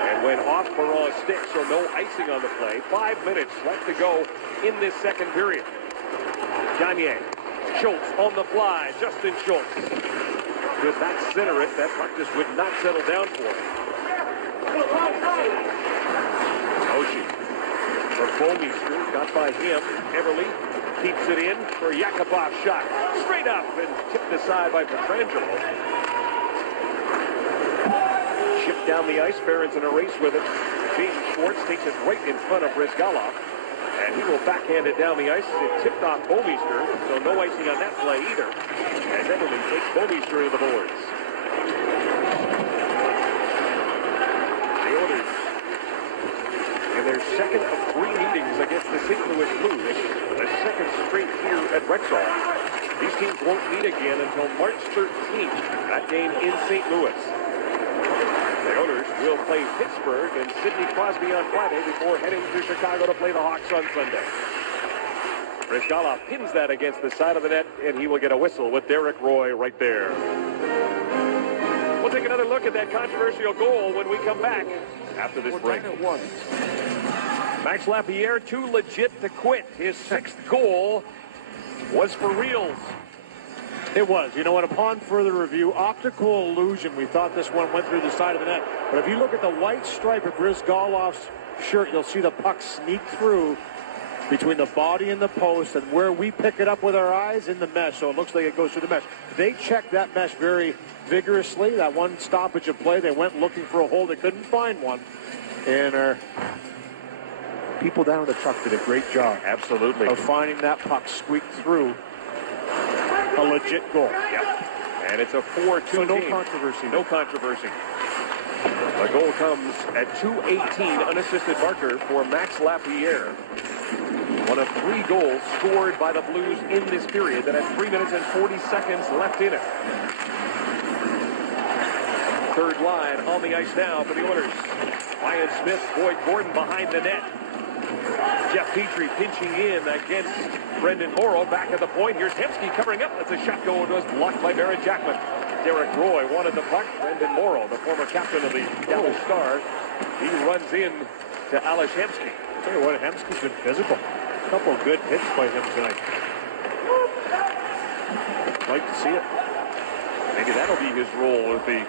and went off Perron's stick, so no icing on the play. 5 minutes left to go in this second period. Gagne, Schultz on the fly, Justin Schultz. Could not center it. That puck just would not settle down for him. Oshie for Bomeister, got by him. Everly keeps it in for Yakupov's shot. Straight up and tipped aside by Pietrangelo. Shipped down the ice. Barron's in a race with it. James Schwartz takes it right in front of Brizgalov. And he will backhand it down the ice. It tipped off Bomeister, so no icing on that play either. As Everly takes Bomeister to the boards. The Oilers, in their second of 3 meetings against the St. Louis Blues, the second straight here at Rexall. These teams won't meet again until March 13th, that game in St. Louis. The Oilers will play Pittsburgh and Sidney Crosby on Friday before heading to Chicago to play the Hawks on Sunday. Brizgalov pins that against the side of the net, and he will get a whistle with Derek Roy right there. We'll take another look at that controversial goal when we come back after this break. Max Lapierre, too legit to quit. His 6th goal was for reals. It was. You know what? Upon further review, optical illusion, we thought this one went through the side of the net. But if you look at the white stripe of Brizgalov's shirt, you'll see the puck sneak through between the body and the post, and where we pick it up with our eyes in the mesh, so it looks like it goes through the mesh. They checked that mesh very vigorously. That one stoppage of play, they went looking for a hole. They couldn't find one. And our people down in the truck did a great job. Absolutely. Of finding that puck squeaked through a legit goal. Yep. And it's a 4-2 so no game. controversy. No controversy. The goal comes at 2:18, unassisted marker for Max Lapierre. One of 3 goals scored by the Blues in this period that has 3 minutes and 40 seconds left in it. Third line on the ice now for the Oilers. Ryan Smith, Boyd Gordon behind the net. Jeff Petrie pinching in against Brendan Morrow. Back at the point. Here's Hemsky covering up. That's a shot going to us, blocked by Barrett Jackman. Derek Roy wanted the puck. Brendan Morrow, the former captain of the Dallas Stars, he runs in to Ales Hemsky. I'll tell you what, Hemsky's been physical. A couple of good hits by him tonight. Like to see it. Maybe that'll be his role with the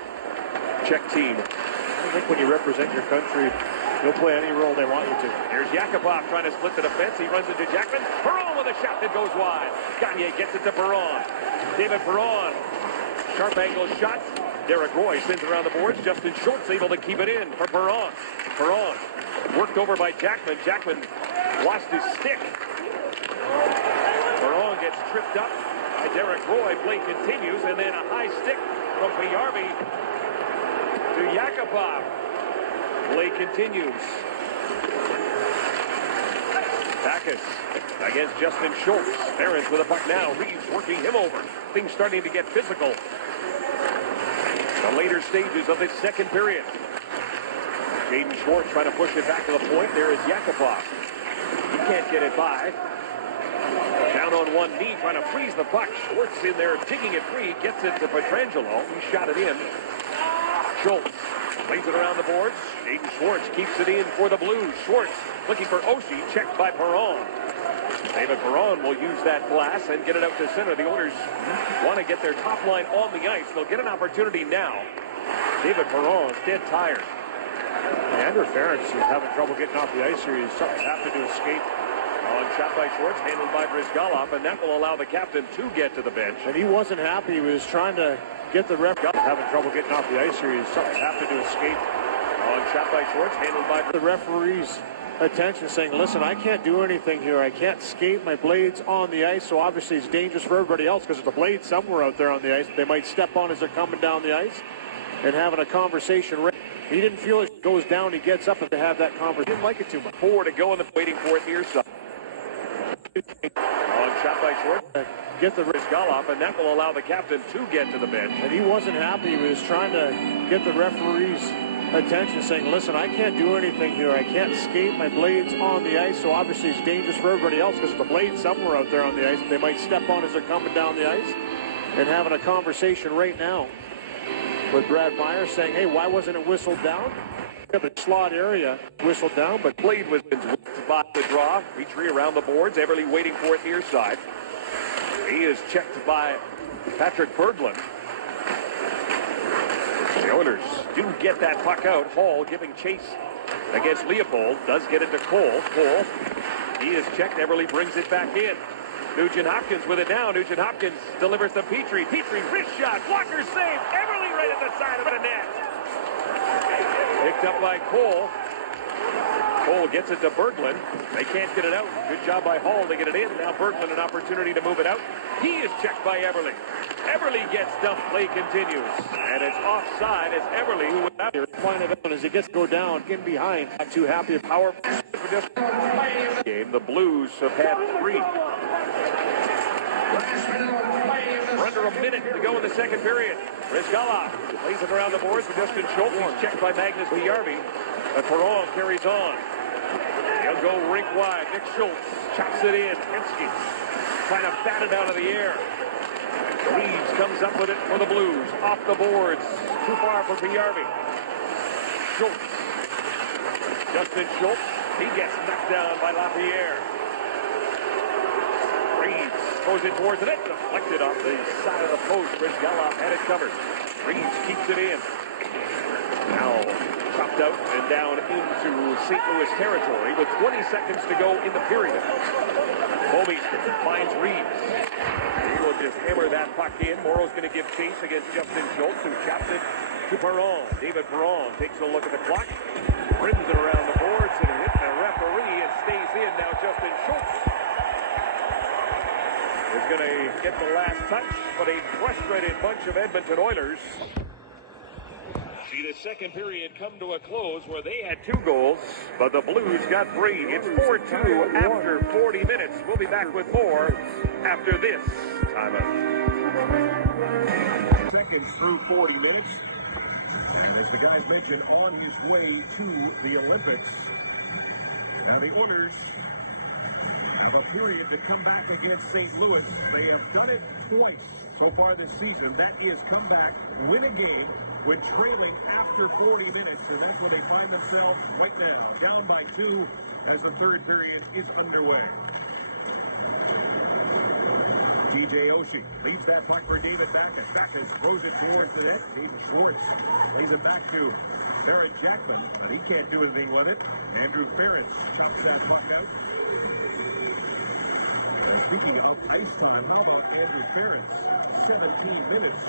Czech team. I think when you represent your country, you'll play any role they want you to. Here's Yakupov trying to split the defense. He runs into Jackman. Perron with a shot that goes wide. Gagne gets it to Perron. David Perron. Sharp angle shot. Derek Roy sends it around the boards. Justin Schultz able to keep it in for Perron. Perron worked over by Jackman. Jackman lost his stick. Perron gets tripped up by Derek Roy. Play continues, and then a high stick from Payarvi to Yakupov. Play continues. Backus against Justin Schultz. Barons with a puck now. Reeves working him over. Things starting to get physical. The later stages of this second period. Jaden Schwartz trying to push it back to the point. There is Yakupov. He can't get it by. Down on one knee, trying to freeze the puck. Schwartz in there, digging it free. Gets it to Pietrangelo. He shot it in. Schultz plays it around the boards. Jaden Schwartz keeps it in for the Blues. Schwartz looking for Oshie, checked by Perron. David Perron will use that glass and get it out to center. The Oilers want to get their top line on the ice. They'll get an opportunity now. David Perron is dead tired. Andrew Ferentz is having trouble getting off the ice here. He's having to escape. Shot by Schwartz, handled by Brizgalov, and that will allow the captain to get to the bench. And he wasn't happy. He was trying to get the ref having trouble getting off the ice here. He's having to escape. Shot by Schwartz, handled by the referee's attention, saying, listen, I can't do anything here. I can't skate. My blade's on the ice, so obviously it's dangerous for everybody else because there's a blade somewhere out there on the ice. They might step on as they're coming down the ice and having a conversation. He didn't feel it goes down. He gets up and to have that conversation. He didn't like it too much. 4 to go in the waiting for it near side. On shot by Schwartz. Get the Brizgalov, and that will allow the captain to get to the bench. And he wasn't happy. He was trying to get the referee's attention, saying, listen, I can't do anything here. I can't skate. My blade's on the ice, so obviously it's dangerous for everybody else because the blade's somewhere out there on the ice. They might step on as they're coming down the ice. And having a conversation right now with Brad Meyer saying, hey, why wasn't it whistled down? The slot area whistled down, but Blade was whipped by the draw. Petrie around the boards. Everly waiting for it near side. He is checked by Patrick Berglund. The Oilers do get that puck out. Hall giving chase against Leopold. Does get it to Cole. Cole, he is checked. Everly brings it back in. Nugent Hopkins with it now. Nugent Hopkins delivers to Petrie. Petrie, wrist shot. Blocker save. Everly right at the side of the net. Picked up by Cole. Cole gets it to Berglund. They can't get it out. Good job by Hall to get it in. Now Berglund an opportunity to move it out. He is checked by Everly. Everly gets dumped. Play continues. And it's offside as Everly, who was out here, find it out as it gets to go down, getting behind. Not too happy. power for this game. The Blues have had 3. We're under a minute to go in the second period. Brizgalov plays it around the boards for Justin Schultz. He's checked by Magnus Pajärvi. But Perron carries on. He'll go rink wide. Nick Schultz chops it in. Hemsky trying to bat it out of the air. Reeves comes up with it for the Blues. Off the boards. Too far for Pajärvi. Schultz. Justin Schultz. He gets knocked down by Lapierre. Reeves throws it towards the net. Deflected off the side of the post. Brizgalov had it covered. Reeves keeps it in. Now chopped out and down into St. Louis territory with 20 seconds to go in the period. Bouwmeester finds Reeves. He will just hammer that puck in. Morrow's going to give chase against Justin Schultz, who chops it to Perron. David Perron takes a look at the clock, rims it around the boards, and hits the referee and stays in. Now Justin Schultz is going to get the last touch, but a frustrated bunch of Edmonton Oilers see the second period come to a close where they had 2 goals, but the Blues got 3. It's 4-2 after 40 minutes. We'll be back with more after this timeout. Seconds through 40 minutes. And as the guys mentioned, on his way to the Olympics. Now the Oilers have a period to come back against St. Louis. They have done it twice so far this season. That is come back, win a game when trailing after 40 minutes, and that's where they find themselves right now, down by 2 as the third period is underway. TJ Oshie leads that puck for David Backes. Backes throws it towards the net. David Schwartz lays it back to Barrett Jackman, but he can't do anything with it. Andrew Ferris chops that puck out. Speaking of ice time, how about Andrew Ferris? 17 minutes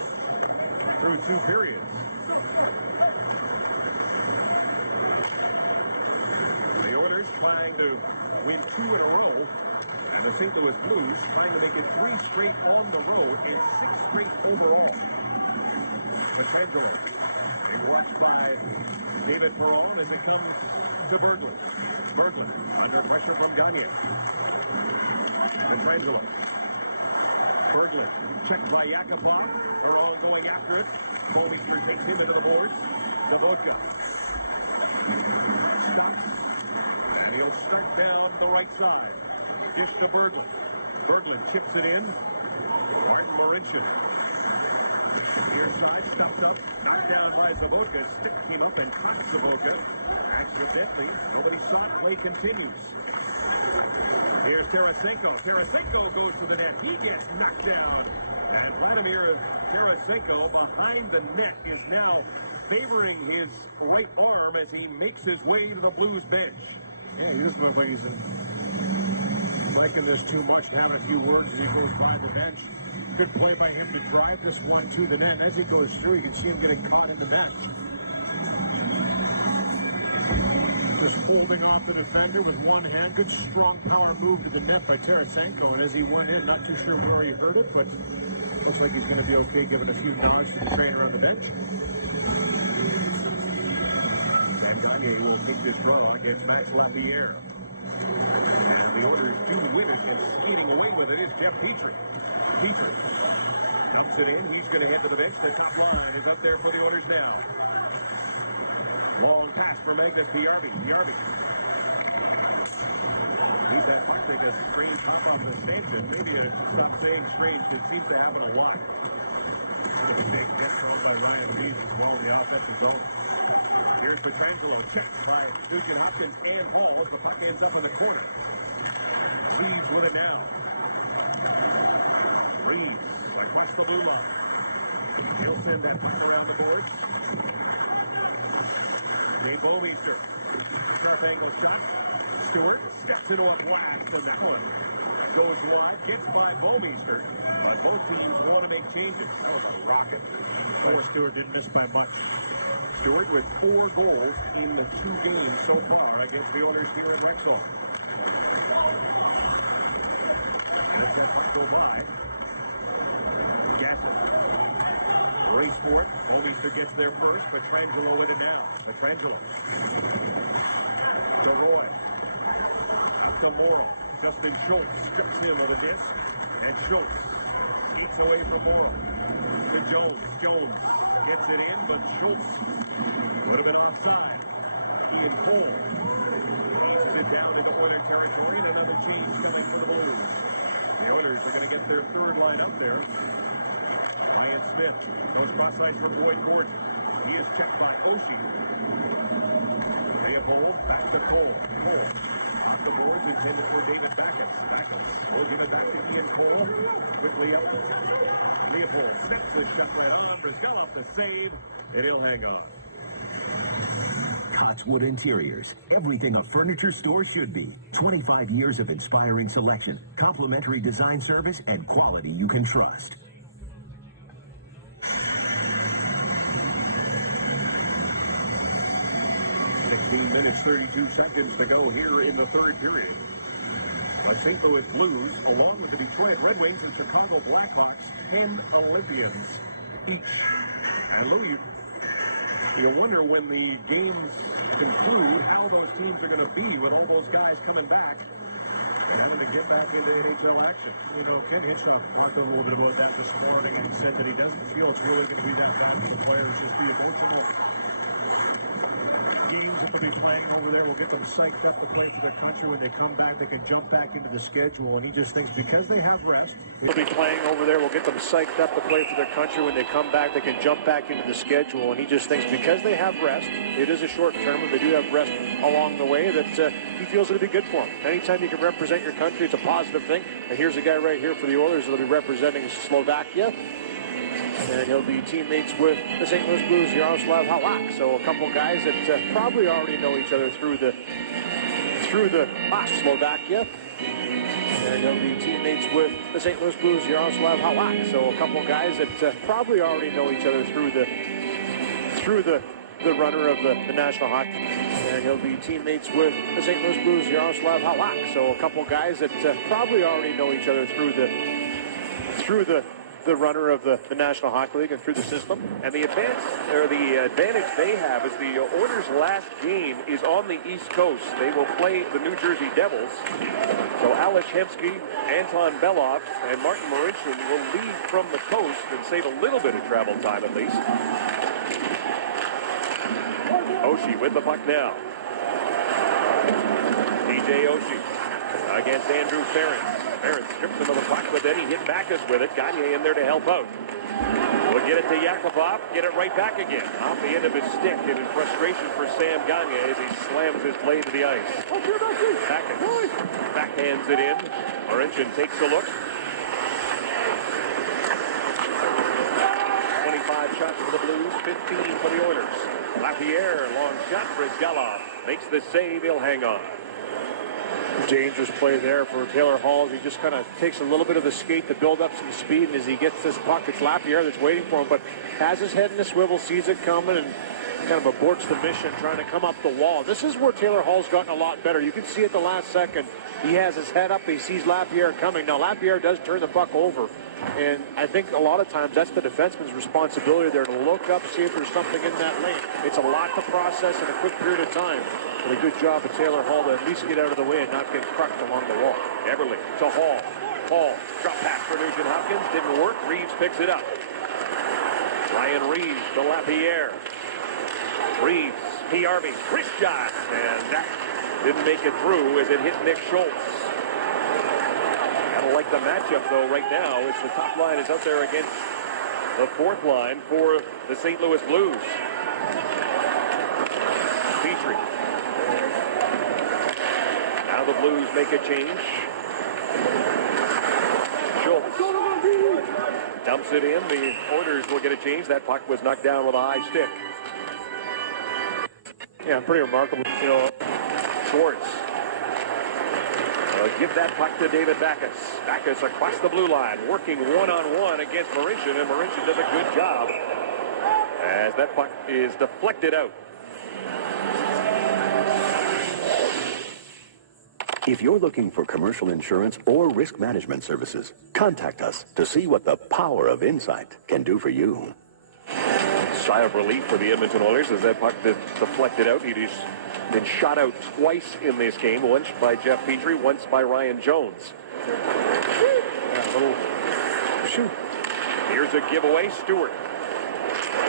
through 2 periods. The Oilers trying to win 2 in a row, and the St. Louis Blues trying to make it 3 straight on the road and 6 straight overall. Potentially, they watched by David Perron as it comes to Berglund. Berglund under pressure from Gagne. Petrangelo. Berglund checked by Yakupov. They're all going after it. Bouwmeester takes him into the boards. Zavodka stops. And he'll start down the right side. Just to Berglund. Berglund chips it in. Martin Laurentian. Near side, stuffed up. Knocked down by Zavodka. Stick came up and caught Zavodka. Accidentally. Nobody saw it. Play continues. Here's Tarasenko. Tarasenko goes to the net. He gets knocked down. And Vladimir Tarasenko behind the net is now favoring his right arm as he makes his way to the Blues bench. Yeah, he was moving. He's liking this too much. Have a few words as he goes by the bench. Good play by him to drive this one to the net. And as he goes through, you can see him getting caught in the net. Just holding off the defender with one hand. Good strong power move to the net by Tarasenko. And as he went in, not too sure where he hurt it, but looks like he's going to be okay, giving a few nods to the trainer on the bench. Gagne will take this run on against Max Lapierre. And the Oilers do win it, and skating away with it is Jeff Petrie. Petrie dumps it in. He's going to head to the bench. The top line is up there for the Oilers now. Long pass for Magnus Yarby. He's that puck that gets strange hop on the stanchion. Maybe it's stop saying strange. It seems to happen a lot. The big get thrown by Ryan Reeves as well in the offensive zone. Here's Petrangelo, checked by Dugan Hopkins and Hall as the puck ends up in the corner. Reeves with it now. Reeves across the blue line. He'll send that puck around the boards. Dave Bomeister. Sharp angle shot. Stewart steps into a blast from the corner. Goes wide, gets by Bomeister. But both teams want to make changes. That was a rocket. But Stewart didn't miss by much. Stewart with 4 goals in the 2 games so far against the Oilers here in Rexall. And it's that puck go by. Gasser. Race for it. Bomeister gets there first. Petrangelo with it now. Petrangelo. To Roy. Up to Morrow. Justin Schultz cuts in with a miss. And Schultz eats away from Morrow. To Jones. Jones gets it in, but Schultz would have been offside. Ian Cole eases it down into Oilers territory, and another change coming for the Oilers. The Oilers are going to get their third line up there. Ryan Smith goes cross ice for Boyd Gordon. He is checked by Oshie. Leopold back to Cole. Cole off the boards, intended for David Backus. Backus will give it back to Ian Cole. Quickly out to Leopold snaps his shot right on. Brizgalov to save, and he'll hang on. Cotswood Interiors. Everything a furniture store should be. 25 years of inspiring selection, complimentary design service, and quality you can trust. 16 minutes, 32 seconds to go here in the third period. The St. Louis Blues, along with the Detroit Red Wings and Chicago Blackhawks, 10 Olympians each. And Louis, you wonder when the games conclude how those teams are going to be with all those guys coming back and having to get back into NHL action. You know, Ken Hitchcock talked a little bit about that this morning and said that he doesn't feel it's really going to be that bad for the players. Just the emotional games that they'll be playing over there will get them psyched up to play for their country. When they come back, they can jump back into the schedule. And he just thinks because they have rest, they'll be playing over there will get them psyched up to play for their country. When they come back, they can jump back into the schedule. And he just thinks because they have rest, it is a short term, and they do have rest along the way, that he feels it'll be good for him. Anytime you can represent your country, it's a positive thing. And here's a guy right here for the Oilers that'll be representing Slovakia. And he'll be teammates with the St. Louis Blues, Jaroslav Halak. So a couple guys that probably already know each other through the Slovakia. And he'll be teammates with the St. Louis Blues, Jaroslav Halak. So a couple guys that probably already know each other through the runner of the National Hockey. And he'll be teammates with the St. Louis Blues, Jaroslav Halak. So a couple guys that probably already know each other through the runner of the National Hockey League and through the system. And the advantage they have is the Oilers' last game is on the East Coast. They will play the New Jersey Devils. So Alex Hemsky, Anton Belov, and Martin Marincin will leave from the coast and save a little bit of travel time at least. Oshie with the puck now. DJ Oshie against Andrew Ferentz. Ferentz strips him of the puck, but then he hit Backus with it. Gagne in there to help out. We'll get it to Yakupov, get it right back again. Off the end of his stick, and in frustration for Sam Gagne as he slams his blade to the ice. Backus backhands it in. Marincin takes a look. 25 shots for the Blues, 15 for the Oilers. Lapierre, long shot for Brizgalov. Makes the save, he'll hang on. Dangerous play there for Taylor Hall. He just kind of takes a little bit of the skate to build up some speed, and as he gets this puck, it's Lapierre that's waiting for him, but has his head in the swivel, sees it coming, and kind of aborts the mission, trying to come up the wall. This is where Taylor Hall's gotten a lot better. You can see at the last second, he has his head up. He sees Lapierre coming. Now, Lapierre does turn the puck over. And I think a lot of times that's the defenseman's responsibility there to look up, see if there's something in that lane. It's a lot to process in a quick period of time. But a good job of Taylor Hall to at least get out of the way and not get cracked along the wall. Everly to Hall. Hall, drop pass for Nugent Hopkins. Didn't work. Reeves picks it up. Ryan Reeves to Lapierre. Reeves, PRB, wrist shot. And that didn't make it through as it hit Nick Schultz. I don't like the matchup, though, right now. It's the top line is out there against the fourth line for the St. Louis Blues. Petrie. Now the Blues make a change. Schultz dumps it in. The Oilers will get a change. That puck was knocked down with a high stick. Yeah, pretty remarkable. You know, Schwartz. Give that puck to David Backus. Backus across the blue line, working one-on-one against Marincin, and Marincin does a good job as that puck is deflected out. If you're looking for commercial insurance or risk management services, contact us to see what the power of insight can do for you. Sigh of relief for the Edmonton Oilers as that puck deflected out. He's been shot out twice in this game, once by Jeff Petrie, once by Ryan Jones. Shoot. Here's a giveaway. Stewart.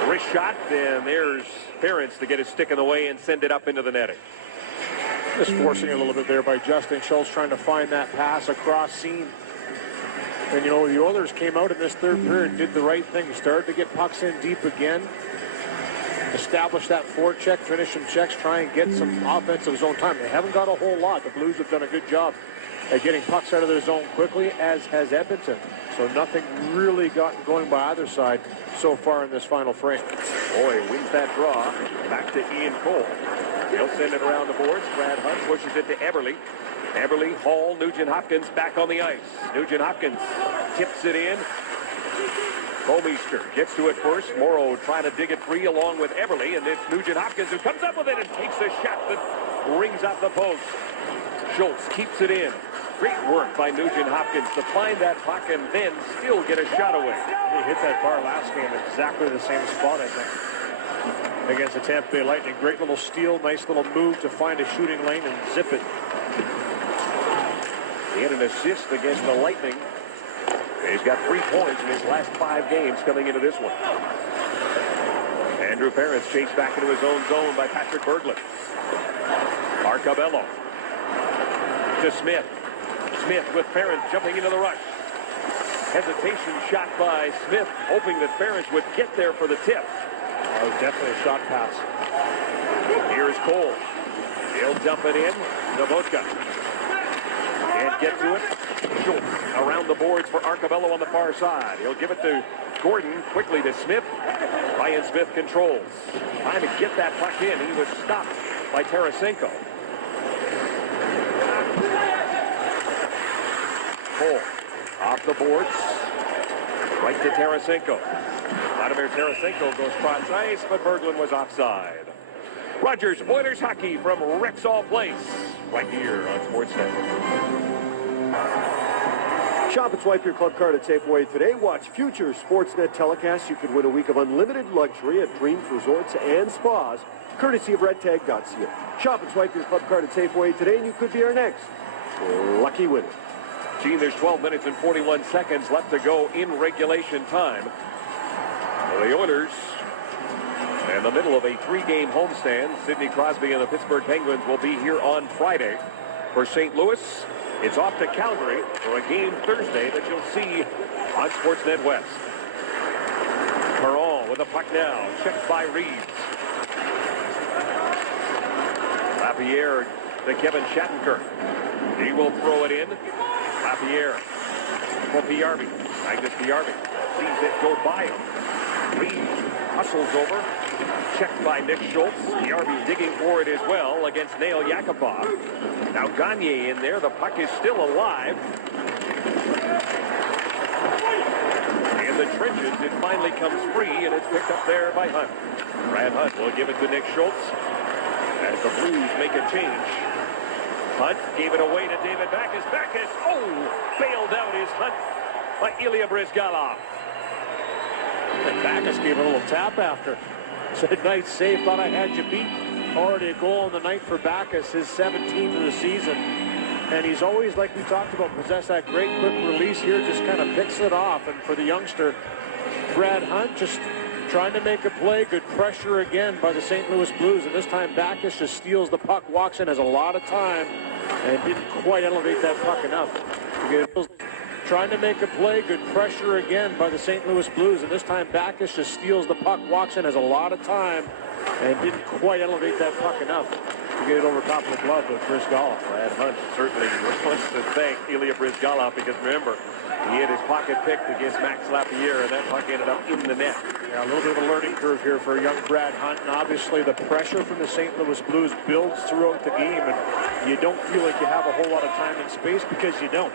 Wrist shot, and there's Ferentz to get his stick in the way and send it up into the netting. Just forcing a little bit there by Justin Schultz, trying to find that pass across seam. And, you know, the Oilers came out in this third period and did the right thing. Started to get pucks in deep again. Establish that forecheck, finish some checks, try and get some offensive zone time. They haven't got a whole lot. The Blues have done a good job at getting pucks out of their zone quickly, as has Edmonton. So nothing really gotten going by either side so far in this final frame. Boy, wins that draw. Back to Ian Cole. He'll send it around the boards. Brad Hunt pushes it to Eberle. Eberle, Hall, Nugent Hopkins back on the ice. Nugent Hopkins tips it in. Bomeister gets to it first. Morrow trying to dig it free along with Eberle, and it's Nugent Hopkins who comes up with it and takes a shot that rings off the post. Schultz keeps it in. Great work by Nugent Hopkins to find that puck and then still get a shot away. He hit that bar last game exactly the same spot, I think, against the Tampa Bay Lightning. Great little steal, nice little move to find a shooting lane and zip it. He had an assist against the Lightning. He's got 3 points in his last 5 games coming into this one. Andrew Ferentz chased back into his own zone by Patrick Berglund. Arcabello to Smith. Smith with Ferentz jumping into the rush. Hesitation shot by Smith, hoping that Ferentz would get there for the tip. Oh, definitely a shot pass. Here's Cole. He'll dump it in. Zavodka. Can't get to it. Schultz around the boards for Arcabello on the far side. He'll give it to Gordon, quickly to Smith. Ryan Smith controls. Trying to get that puck in. He was stopped by Tarasenko. Cole off the boards. Right to Tarasenko. Vladimir Tarasenko goes cross ice, but Berglund was offside. Rogers Oilers hockey from Rexall Place, right here on Sportsnet. Shop and swipe your club card at Safeway today. Watch future Sportsnet telecasts. You could win a week of unlimited luxury at Dreams Resorts and Spas, courtesy of redtag.ca. Shop and swipe your club card at Safeway today, and you could be our next lucky winner. Gene, there's 12 minutes and 41 seconds left to go in regulation time. The Oilers, in the middle of a 3-game homestand. Sidney Crosby and the Pittsburgh Penguins will be here on Friday. For St. Louis, it's off to Calgary for a game Thursday that you'll see on Sportsnet West. Perron with the puck now, checked by Reeves. Lapierre to Kevin Shattenkirk. He will throw it in. Lapierre for PRB. Magnus PRB sees it go by him. Reeves hustles over. Checked by Nick Schultz. PRB digging for it as well against Nail Yakupov. Now Gagne in there. The puck is still alive. And the trenches. It finally comes free, and it's picked up there by Hunt. Brad Hunt will give it to Nick Schultz as the Blues make a change. Hunt gave it away to David Backes. Backes, bailed out is Hunt by Ilya Bryzgalov. And Backes gave a little tap after. Said, nice save, thought I had you beat. Already a goal on the night for Backes, his 17th of the season. And he's always, like we talked about, possessed that great quick release here, just kind of picks it off. And for the youngster, Brad Hunt, just trying to make a play. Good pressure again by the St. Louis Blues. And this time Backes just steals the puck, walks in, has a lot of time, and didn't quite elevate that puck enough to get it. Trying to make a play. Good pressure again by the St. Louis Blues. And this time Backes just steals the puck, walks in, has a lot of time, and didn't quite elevate that puck enough to get it over top of the glove with Bryzgalov. Brad Hunt certainly wants to thank Ilya Bryzgalov, because remember, he had his pocket picked against Max Lapierre, and that puck ended up in the net. Yeah, a little bit of a learning curve here for young Brad Hunt, and obviously the pressure from the St. Louis Blues builds throughout the game, and you don't feel like you have a whole lot of time and space because you don't.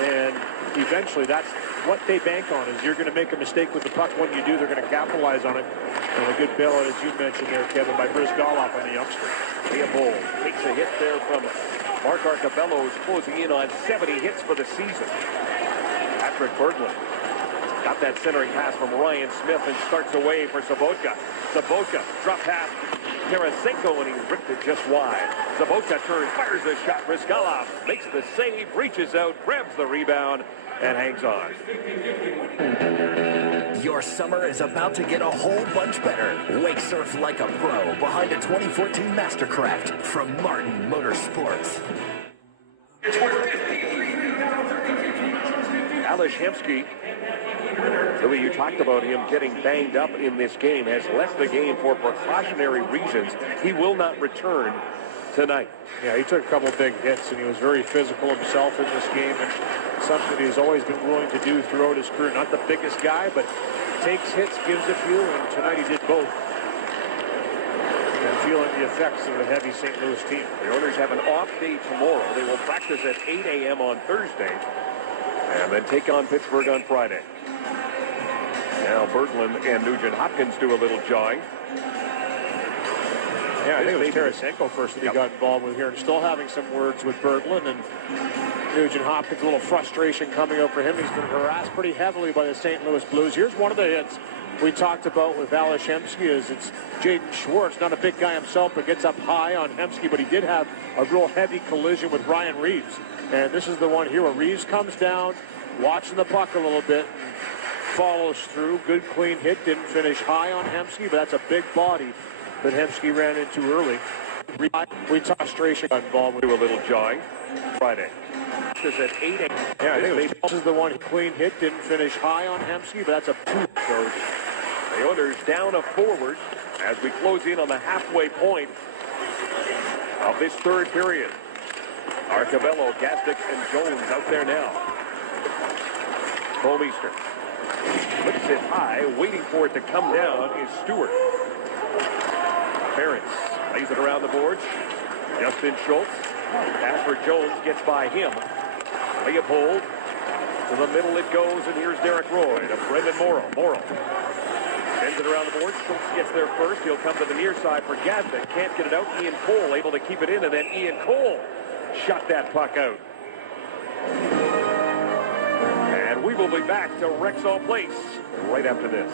And eventually that's what they bank on, is you're going to make a mistake with the puck. When you do, they're going to capitalize on it. And a good bailout, as you mentioned there, Kevin, by Bryzgalov on the youngster. Leopold takes a hit there from Mark Arcabello, who's closing in on 70 hits for the season. Patrick Berglund got that centering pass from Ryan Smith and starts away for Sobotka. Sobotka drop pass Tarasenko, and he ripped it just wide. Sobotka turns, fires a shot. Bryzgalov makes the save, reaches out, grabs the rebound, and hangs on. Your summer is about to get a whole bunch better. Wake surf like a pro behind a 2014 Mastercraft from Martin Motorsports. Ales Hemsky, Louis, you talked about him getting banged up in this game, has left the game for precautionary reasons. He will not return tonight. Yeah, he took a couple big hits, and he was very physical himself in this game, and something he's always been willing to do throughout his career. Not the biggest guy, but takes hits, gives a few, and tonight he did both. And feeling the effects of a heavy St. Louis team. The Oilers have an off day tomorrow. They will practice at 8 a.m. on Thursday, and then take on Pittsburgh on Friday. Now Berglund and Nugent Hopkins do a little jawing. Yeah, I think it was Tarasenko first that he got involved with here, and still having some words with Berglund, and Nugent Hopkins, a little frustration coming out for him. He's been harassed pretty heavily by the St. Louis Blues. Here's one of the hits we talked about with Ales Hemsky. It's Jaden Schwartz, not a big guy himself, but gets up high on Hemsky, but he did have a real heavy collision with Ryan Reeves. And this is the one here where Reeves comes down, watching the puck a little bit, follows through. Good clean hit, didn't finish high on Hemsky, but that's a big body that Hemsky ran into early. We talked frustration involved with do a little jawing. Friday. This is at 8 a.m. Yeah, I think this is the one clean hit, didn't finish high on Hemsky, but that's a two. So the Oilers down a forward as we close in on the halfway point of this third period. Arcabello, Gastick, and Jones out there now. Bouwmeester flips it high, waiting for it to come down is Stewart. Ferentz lays it around the boards. Justin Schultz. Pass for Jones gets by him. Leopold. To the middle it goes, and here's Derek Roy to Brendan Morrow. Morrow sends it around the board. Schultz gets there first. He'll come to the near side for Gastick. Can't get it out. Ian Cole able to keep it in, and then Ian Cole shot that puck out. And we will be back to Rexall Place right after this.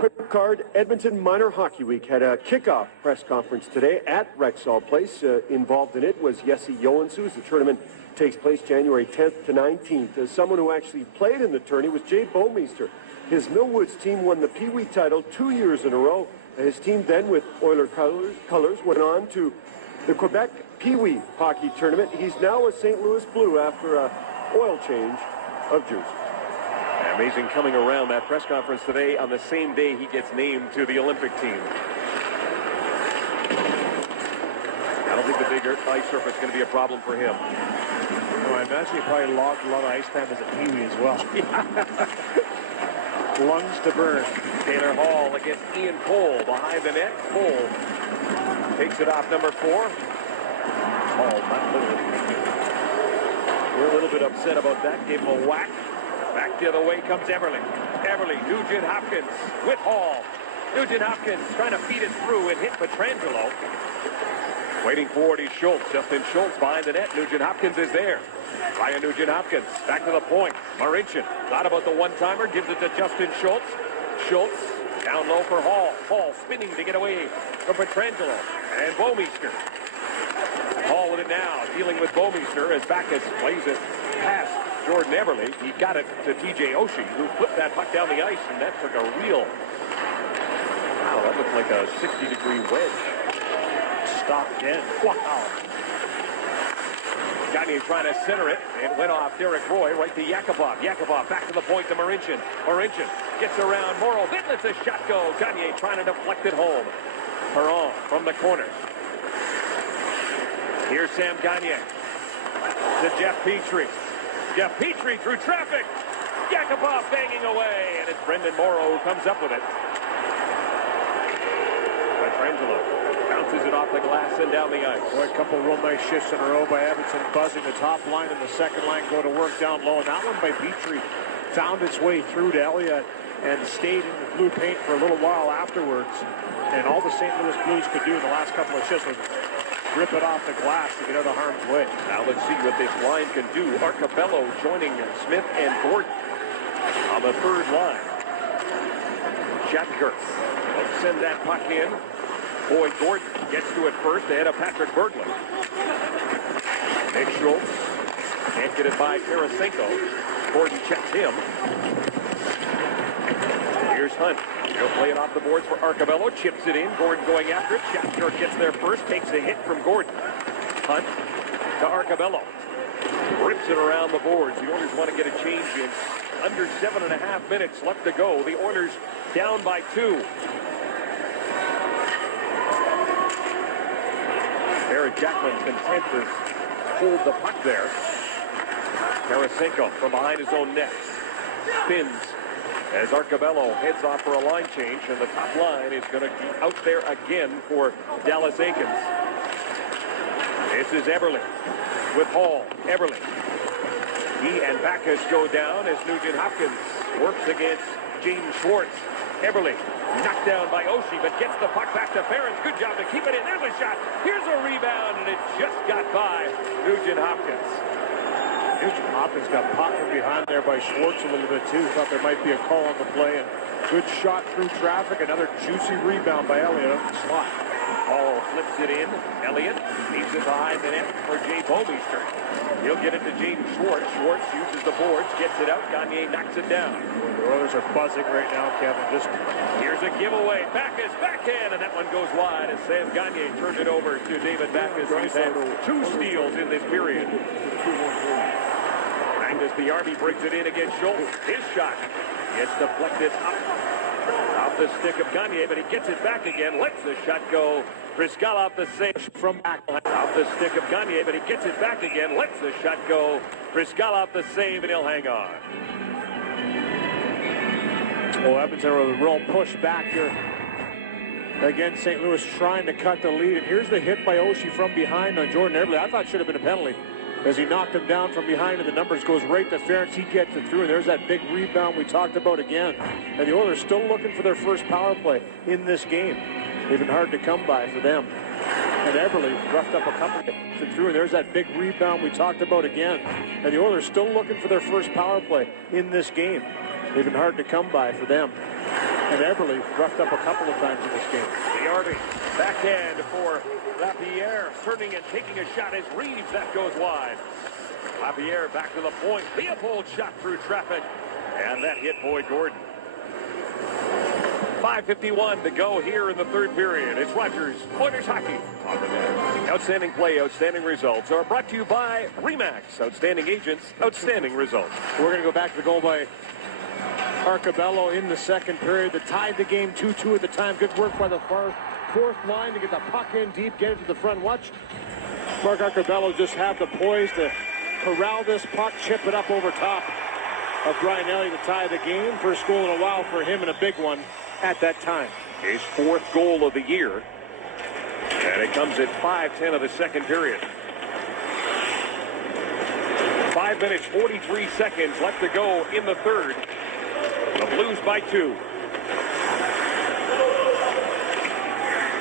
Quick card, Edmonton Minor Hockey Week had a kickoff press conference today at Rexall Place. Involved in it was Jesse Joensuu. The tournament takes place January 10th to 19th. Someone who actually played in the tourney was Jay Bouwmeester. His Millwoods team won the Pee Wee title 2 years in a row. His team then, with Oiler colors, went on to the Quebec Pee Wee hockey tournament. He's now a St. Louis Blue after a oil change of juice. Amazing coming around that press conference today on the same day he gets named to the Olympic team. I don't think the bigger ice surface is going to be a problem for him. No, I imagine he probably logged a lot of ice time as a Pee Wee as well. Lungs to burn. Taylor Hall against Ian Cole behind the net. Cole takes it off number 4. Oh, not literally. We're a little bit upset about that. Gave him a whack. Back the other way comes Everly. Everly, Nugent Hopkins with Hall. Nugent Hopkins trying to feed it through and hit Petrangelo. Waiting for it is Schultz. Justin Schultz behind the net. Nugent Hopkins is there. Ryan Nugent Hopkins back to the point. Marincin thought about the one-timer. Gives it to Justin Schultz. Schultz down low for Hall. Hall spinning to get away from Petrangelo. And Bomeister. Hall with it now. Dealing with Bomeister as Backus plays it past Jordan Everly. He got it to TJ Oshie, who flipped that puck down the ice, and that took a real... Wow, that looked like a 60-degree wedge. Stopped in. Wow. Gagne trying to center it. It went off Derek Roy right to Yakupov. Yakupov back to the point to Marincin. Marincin gets around Morrow. Then lets a shot go. Gagne trying to deflect it home. Perron from the corner. Here's Sam Gagne to Jeff Petrie. Jeff Petrie through traffic. Yakupov banging away. And it's Brendan Morrow who comes up with it. Petrangelo bounces it off the glass and down the ice. Boy, a couple real nice shifts in a row by Edmonton, buzzing the top line and the second line go to work down low. And that one by Petrie found its way through to Elliott and stayed in the blue paint for a little while afterwards. And all the St. Louis Blues could do in the last couple of shifts was rip it off the glass to get out of harm's way. Now let's see what this line can do. Arcabello joining Smith and Gordon on the third line. Shatker will send that puck in. Boyd Gordon gets to it first ahead of Patrick Berglund. Nick Schultz can't get it by Tarasenko. Gordon checks him. Here's Hunt. He'll play it off the boards for Arcabello. Chips it in. Gordon going after it. Shatner gets there first. Takes a hit from Gordon. Hunt to Arcabello. Rips it around the boards. The Oilers want to get a change in. Under 7.5 minutes left to go. The Oilers down by 2. Barrett Jackman content to hold the puck there. Tarasenko from behind his own net. Spins as Arcabello heads off for a line change, and the top line is going to be out there again for Dallas Eakins. This is Everly with Hall. Everly. He and Backus go down as Nugent Hopkins works against James Schwartz. Everly knocked down by Oshie, but gets the puck back to Ferentz. Good job to keep it in. There's a shot. Here's a rebound, and it just got by Nugent Hopkins. Nugent Hopkins got popped from behind there by Schwartz a little bit too. Thought there might be a call on the play, and good shot through traffic. Another juicy rebound by Elliott up the slot. Hall flips it in. Elliott leaves it behind the net for Jay Bomeister. He'll get it to James Schwartz. Schwartz uses the boards, gets it out. Gagne knocks it down. The Oilers are buzzing right now, Kevin. Here's a giveaway. Backus backhand, and that one goes wide as Sam Gagne turned it over to David Backus. He's had 2 steals in this period. Magnus Bjarme brings it in against Schultz. His shot gets deflected off the stick of Gagne, but he gets it back again. Lets the shot go. Brizgalov the save from back off the stick of Gagne, but he gets it back again. Lets the shot go. Brizgalov the save, and he'll hang on. Well, Edmonton with a real push back here. Again, St. Louis trying to cut the lead. And here's the hit by Oshie from behind on Jordan Everly. I thought should have been a penalty as he knocked him down from behind, and the numbers goes right to Ferentz. He gets it through, and there's that big rebound we talked about again. And the Oilers still looking for their first power play in this game. They've been hard to come by for them. And Everly roughed up a couple, gets it through, and there's that big rebound we talked about again. And the Oilers still looking for their first power play in this game. They've been hard to come by for them. And Everly roughed up a couple of times in this game. Bjarme backhand for Lapierre, turning and taking a shot as Reeves. That goes wide. Lapierre back to the point. Leopold shot through traffic, and that hit Boyd Gordon. 5:51 to go here in the third period. It's Rogers Oilers hockey on the net. Outstanding play, outstanding results are brought to you by RE/MAX. Outstanding agents, outstanding results. We're going to go back to the goal by Arcabello in the second period that tied the game 2-2 at the time. Good work by the fourth line to get the puck in deep, get it to the front. Watch Mark Arcabello just have the poise to corral this puck, chip it up over top of Brian Elliott to tie the game. First goal in a while for him, and a big one at that time. His 4th goal of the year, and it comes at 5:10 of the second period. 5 minutes, 43 seconds left to go in the third. The Blues by 2.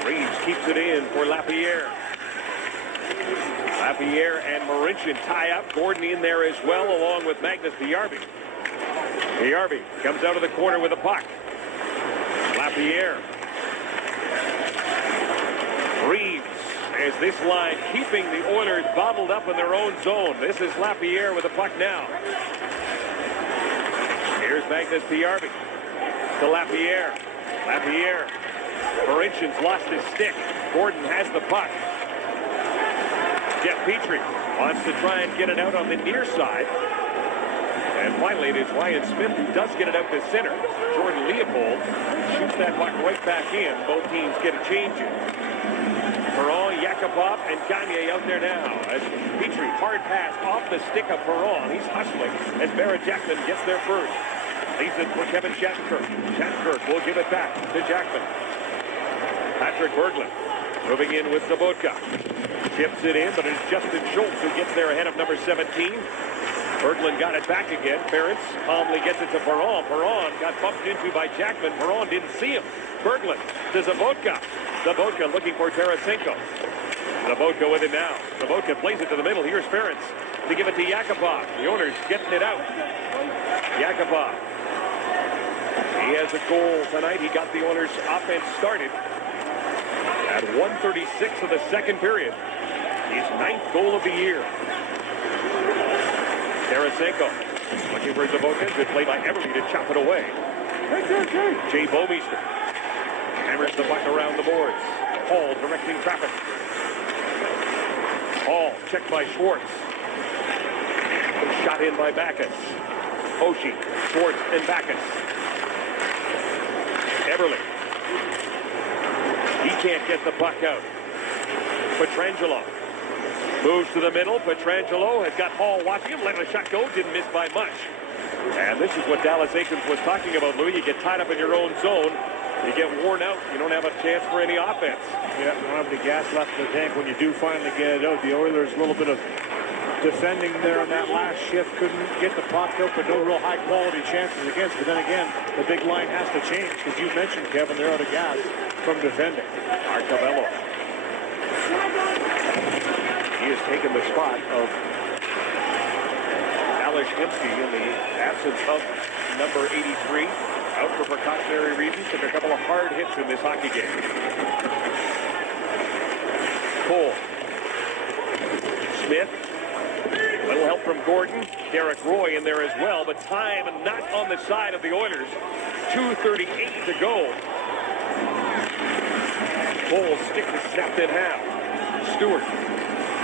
Reeves keeps it in for Lapierre. Lapierre and Marincin tie up. Gordon in there as well, along with Magnus Pajärvi. Pajärvi comes out of the corner with a puck. Lapierre. Reeves as this line keeping the Oilers bottled up in their own zone. This is Lapierre with the puck now. Here's Magnus Pajärvi to Lapierre. Lapierre. Marincin's lost his stick. Gordon has the puck. Jeff Petrie wants to try and get it out on the near side. And finally, it is Ryan Smith who does get it out to center. Jordan Leopold shoots that puck right back in. Both teams get a change in. Perron, Yakupov, and Gagne out there now. As Petrie, hard pass off the stick of Perron. He's hustling as Barrett Jackman gets there first. Leaves it for Kevin Shattenkirk. Shattenkirk will give it back to Jackman. Patrick Berglund moving in with Sobotka. Chips it in, but it's Justin Schultz who gets there ahead of number 17. Berglund got it back again. Ferentz calmly gets it to Perron. Perron got bumped into by Jackman. Perron didn't see him. Berglund to Sobotka. Sobotka looking for Tarasenko. Sobotka with it now. Sobotka plays it to the middle. Here's Ferentz to give it to Yakupov. The Oilers getting it out. Yakupov. He has a goal tonight. He got the Oilers offense started at 1:36 of the second period. His 9th goal of the year. Tarasenko looking for Sobotka. Good play by Everly to chop it away. Jay Bouwmeester hammers the puck around the boards. Hall directing traffic. Hall checked by Schwartz. Shot in by Backus. Oshie, Schwartz, and Backus. Everly. He can't get the puck out. Pietrangelo moves to the middle. Pietrangelo has got Hall watching him. Let a shot go. Didn't miss by much. And this is what Dallas Eakins was talking about, Louis. You get tied up in your own zone. You get worn out. You don't have a chance for any offense. Yeah, you don't have any gas left in the tank when you do finally get it out. The Oilers, a little bit of defending there on that last shift. Couldn't get the puck out, but no real high-quality chances against. But then again, the big line has to change. Because you mentioned, Kevin, they're out of gas from defending. Arcabello. He has taken the spot of Alex Hemsky in the absence of number 83. Out for precautionary reasons. Took a couple of hard hits in this hockey game. Cole. Smith. A little help from Gordon. Derek Roy in there as well, but time not on the side of the Oilers. 2:38 to go. Cole's stick is snapped in half. Stewart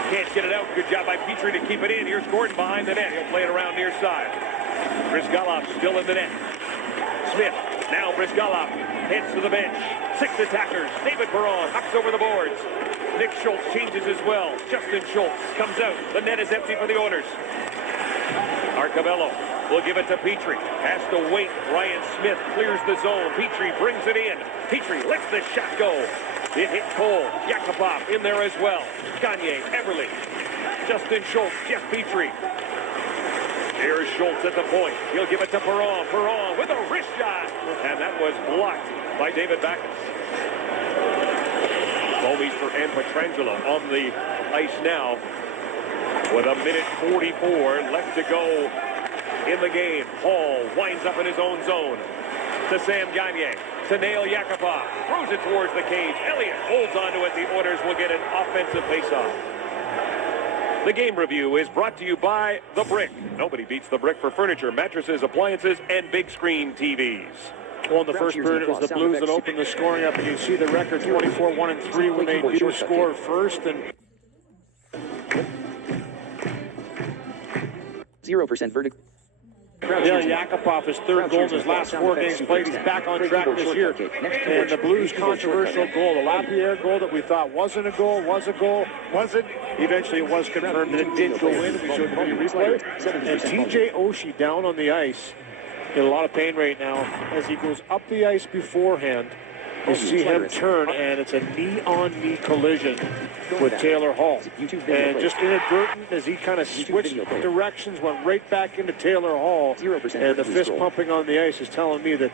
can't get it out. Good job by Petrie to keep it in. Here's Gordon behind the net. He'll play it around near side. Brizgalov still in the net. Smith, now Brizgalov heads to the bench. 6 attackers. David Perron hucks over the boards. Nick Schultz changes as well. Justin Schultz comes out. The net is empty for the Oilers. Arcabello will give it to Petrie. Has to wait. Ryan Smith clears the zone. Petrie brings it in. Petrie lets the shot go. It hit Cole. Yakupov in there as well. Gagne, Everly, Justin Schultz, Jeff Petrie. Here's Schultz at the point. He'll give it to Perron. Perron with a wrist shot. And that was blocked by David Backus. Bouwmeester and Pietrangelo on the ice now with 1:44 left to go in the game. Hall winds up in his own zone to Sam Gagne. To Nail Yakupov. Throws it towards the cage. Elliott holds onto it. The Oilers will get an offensive faceoff. The game review is brought to you by The Brick. Nobody beats The Brick for furniture, mattresses, appliances, and big screen TVs. Well, in the first period, it was the Blues that opened the scoring up, and you see the record 24-1-3 when they do score first. And 0% verdict. Yeah, Yakupov, his third goal in his last 4 games played. He's back on track this year. And the Blues' controversial goal, the Lapierre goal that we thought wasn't a goal, wasn't. Eventually it was confirmed that it did go in. We showed the replay. And TJ Oshie down on the ice in a lot of pain right now as he goes up the ice beforehand. You see him turn, and it's a knee-on-knee collision with Taylor Hall. And just inadvertent as he kind of switched directions, went right back into Taylor Hall. And the fist pumping on the ice is telling me that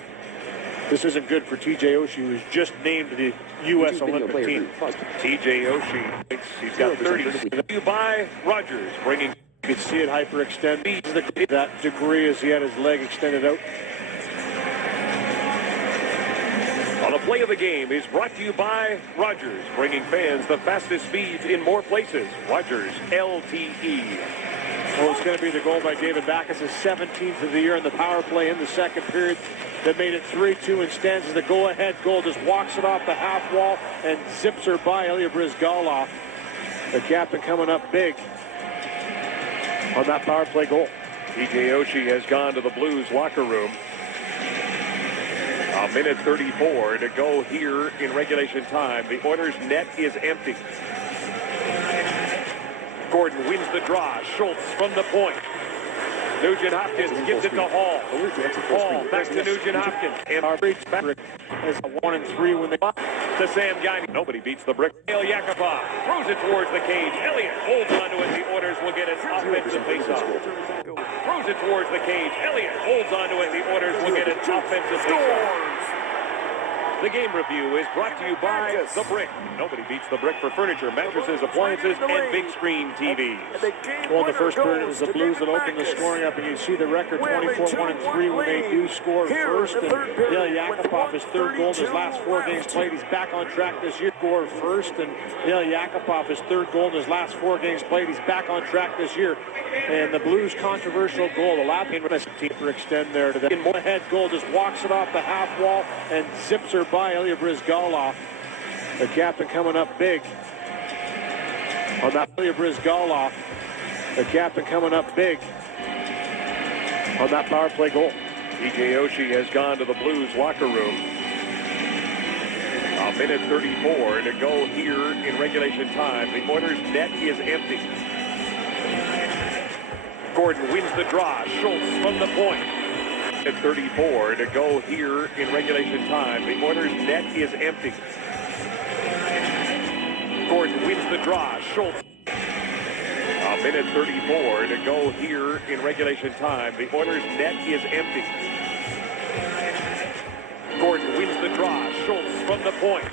this isn't good for TJ Oshie, who was just named to the U.S. Olympic team. TJ Oshie thinks he's got 30. By Rogers, bringing. You could see it hyperextend that degree as he had his leg extended out. On the play of the game is brought to you by Rogers, bringing fans the fastest speeds in more places. Rogers, LTE. Well, it's going to be the goal by David Backes, his 17th of the year in the power play in the second period. That made it 3-2 and stands as the go-ahead goal. Just walks it off the half wall and zips her by Ilya Bryzgalov. The captain coming up big on that power play goal. TJ Oshie has gone to the Blues locker room. A minute 34 to go here in regulation time. The Oilers' net is empty. Gordon wins the draw. Schultz from the point. Nugent Hopkins gives it to Hall. Hall back to Nugent Hopkins. And our breach back as 1-3 when they to Sam Gagner. Nobody beats the brick. Ilya Yakupov throws it towards the cage. Elliott holds onto it. The Oilers will get an offensive faceoff. Throws it towards the cage. Elliott holds onto it. The Oilers will get an offensive faceoff. The game review is brought to you by The Brick. Nobody beats The Brick for furniture, mattresses, appliances, and big screen TVs. Well, in the first period, it was the Blues that opened the scoring up, and you see the record 24-1-3 when they do score first. And Ilya Yakupov, his third goal in his last 4 games played. He's back on track this year. Score first, and Ilya Yakupov, his third goal in his last 4 games played. He's back on track this year. And the Blues' controversial goal, the lapping team for extend there to the head goal, just walks it off the half wall and zips her by Ilya Bryzgalov. The captain coming up big on that Ilya Bryzgalov. The captain coming up big on that power play goal. TJ Oshie has gone to the Blues locker room. A minute 34 to go here in regulation time. The Oilers' net is empty. Gordon wins the draw. Schultz from the point. At 34 to go here in regulation time. The Oilers' net is empty. Gordon wins the draw. Schultz. A minute 34 to go here in regulation time. The Oilers' net is empty. Gordon wins the draw. Schultz from the point.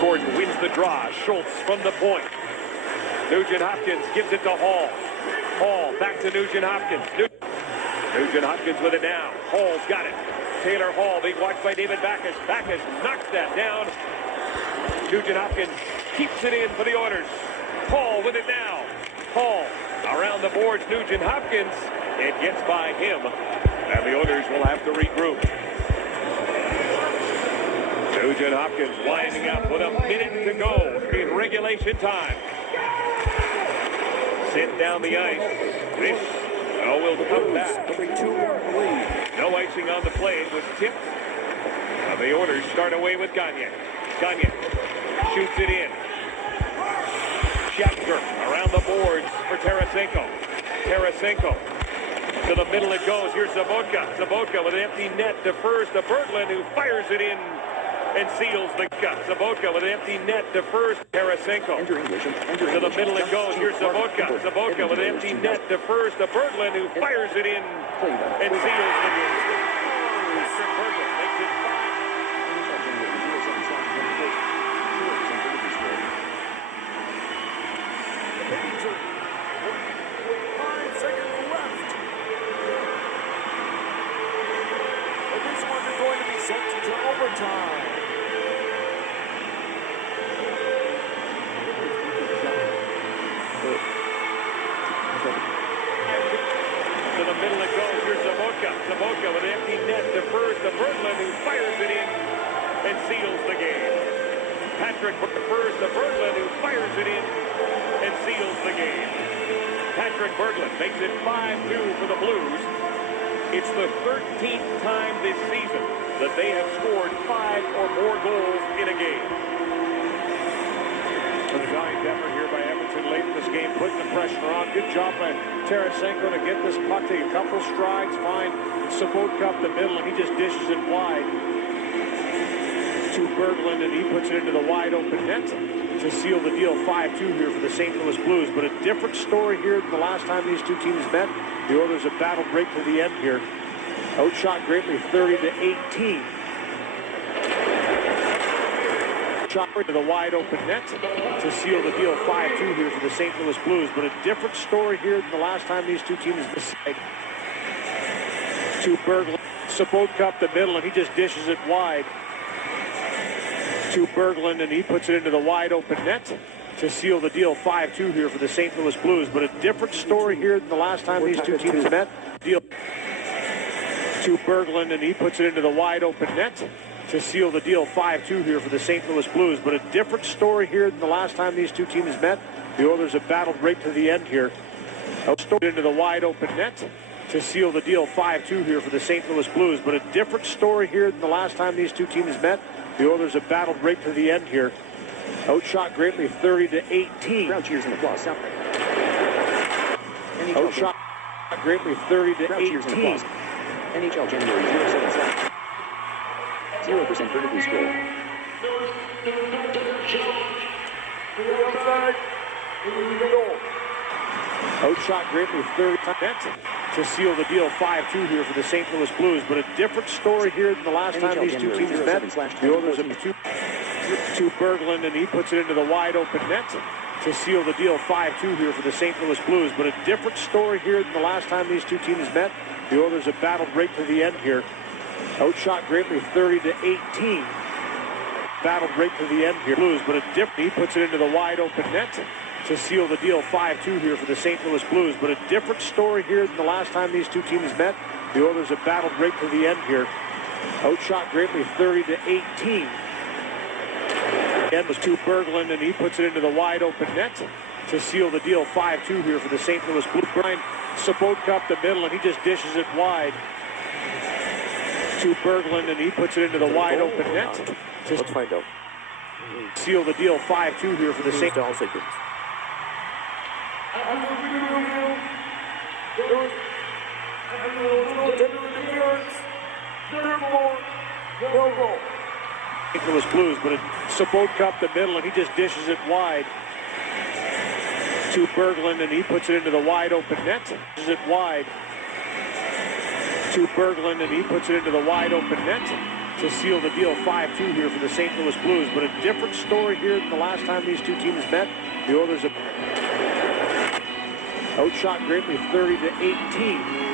Gordon wins the draw. Schultz from the point. Nugent Hopkins gives it to Hall. Hall back to Nugent Hopkins. Nugent Hopkins with it now. Hall's got it. Taylor Hall being watched by David Backes. Backes knocks that down. Nugent Hopkins keeps it in for the Oilers. Hall with it now. Hall around the boards. Nugent Hopkins. It gets by him. And the Oilers will have to regroup. Nugent Hopkins winding up with a minute to go in regulation time. Sent down the ice. This will come back. No icing on the play. It was tipped. The Oilers start away with Gagner. Gagner shoots it in. Shatner around the boards for Tarasenko. Tarasenko to the middle it goes. Here's Zabotka. Zabotka with an empty net defers to Berglund, who fires it in and seals the cut. Zabotka with an empty net defers Tarasenko. To the middle it goes. Here's Zabotka. Zabotka with an empty net defers to Berglund, who fires it in and seals the game. Berglund makes it 5. Zabotka with an empty net defers to Berglund, who fires it in and seals the game. Patrick defers to Berglund, who fires it in and seals the game. Patrick Berglund makes it 5-2 for the Blues. It's the 13th time this season that they have scored 5 or more goals in a game. The valiant effort here by Edmonton Edmonton late in this game, putting the pressure on. Good job by Tarasenko to get this puck, take a couple strides, find Sabotka up the middle, and he just dishes it wide to Berglund, and he puts it into the wide open net to seal the deal. 5-2 here for the St. Louis Blues, but a different story here than the last time these two teams met. The Oilers have battled right to the end here. Outshot greatly, 30-18. Shot into the wide open net to seal the deal. 5-2 here for the St. Louis Blues, but a different story here than the last time these two teams met. To Berglund, Sabotka up the middle, and he just dishes it wide to Berglund, and he puts it into the wide open net to seal the deal. 5-2 here for the St. Louis Blues, but a different story here than the last time these two teams met. Deal to Berglund, and he puts it into the wide open net to seal the deal. 5-2 here for the St. Louis Blues, but a different story here than the last time these two teams met. The Oilers have battled right to the end here. Outscored into the wide open net to seal the deal. 5-2 here for the St. Louis Blues, but a different story here than the last time these two teams met. The Oilers have battled right to the end here. Outshot greatly, 30-18. Crowd cheers and applause. South. Outshot greatly, 30-18. NHL January 07 South. 0% vertically scroll. Outshot greatly, 30 to seal the deal. 5-2 here for the St. Louis Blues, but a different story here than the last time these two teams met. The Oilers have to Berglund, and he puts it into the wide open net to seal the deal. 5-2 here for the St. Louis Blues, but a different story here than the last time these two teams met. The Oilers have battled right to the end here. Outshot greatly, 30-18. Battled right to the end here. Blues, but a different. He puts it into the wide open net to seal the deal. 5-2 here for the St. Louis Blues, but a different story here than the last time these two teams met. The Oilers have battled right to the end here. Outshot greatly, 30-18. Again was to Berglund, and he puts it into the wide open net to seal the deal. 5-2 here for the St. Louis Blues. Brian Sabotka up the middle, and he just dishes it wide to Berglund, and he puts it into the wide open net to Let's find out. seal the deal. 5-2 here for the St. Louis Blues. St. Louis Blues, but Sabotka up the middle, and he just dishes it wide to Berglund, and he puts it into the wide open net. Dishes it wide to Berglund, and he puts it into the wide open net to seal the deal. 5-2 here for the St. Louis Blues, but a different story here than the last time these two teams met. The Oilers have outshot greatly, 30-18.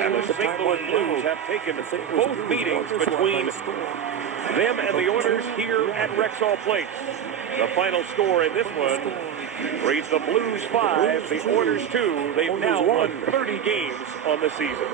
And the St. Louis Blues have taken both meetings between them and the Oilers here at Rexall Place. The final score in this one reads the Blues 5, the Oilers 2. They've now won 30 games on the season.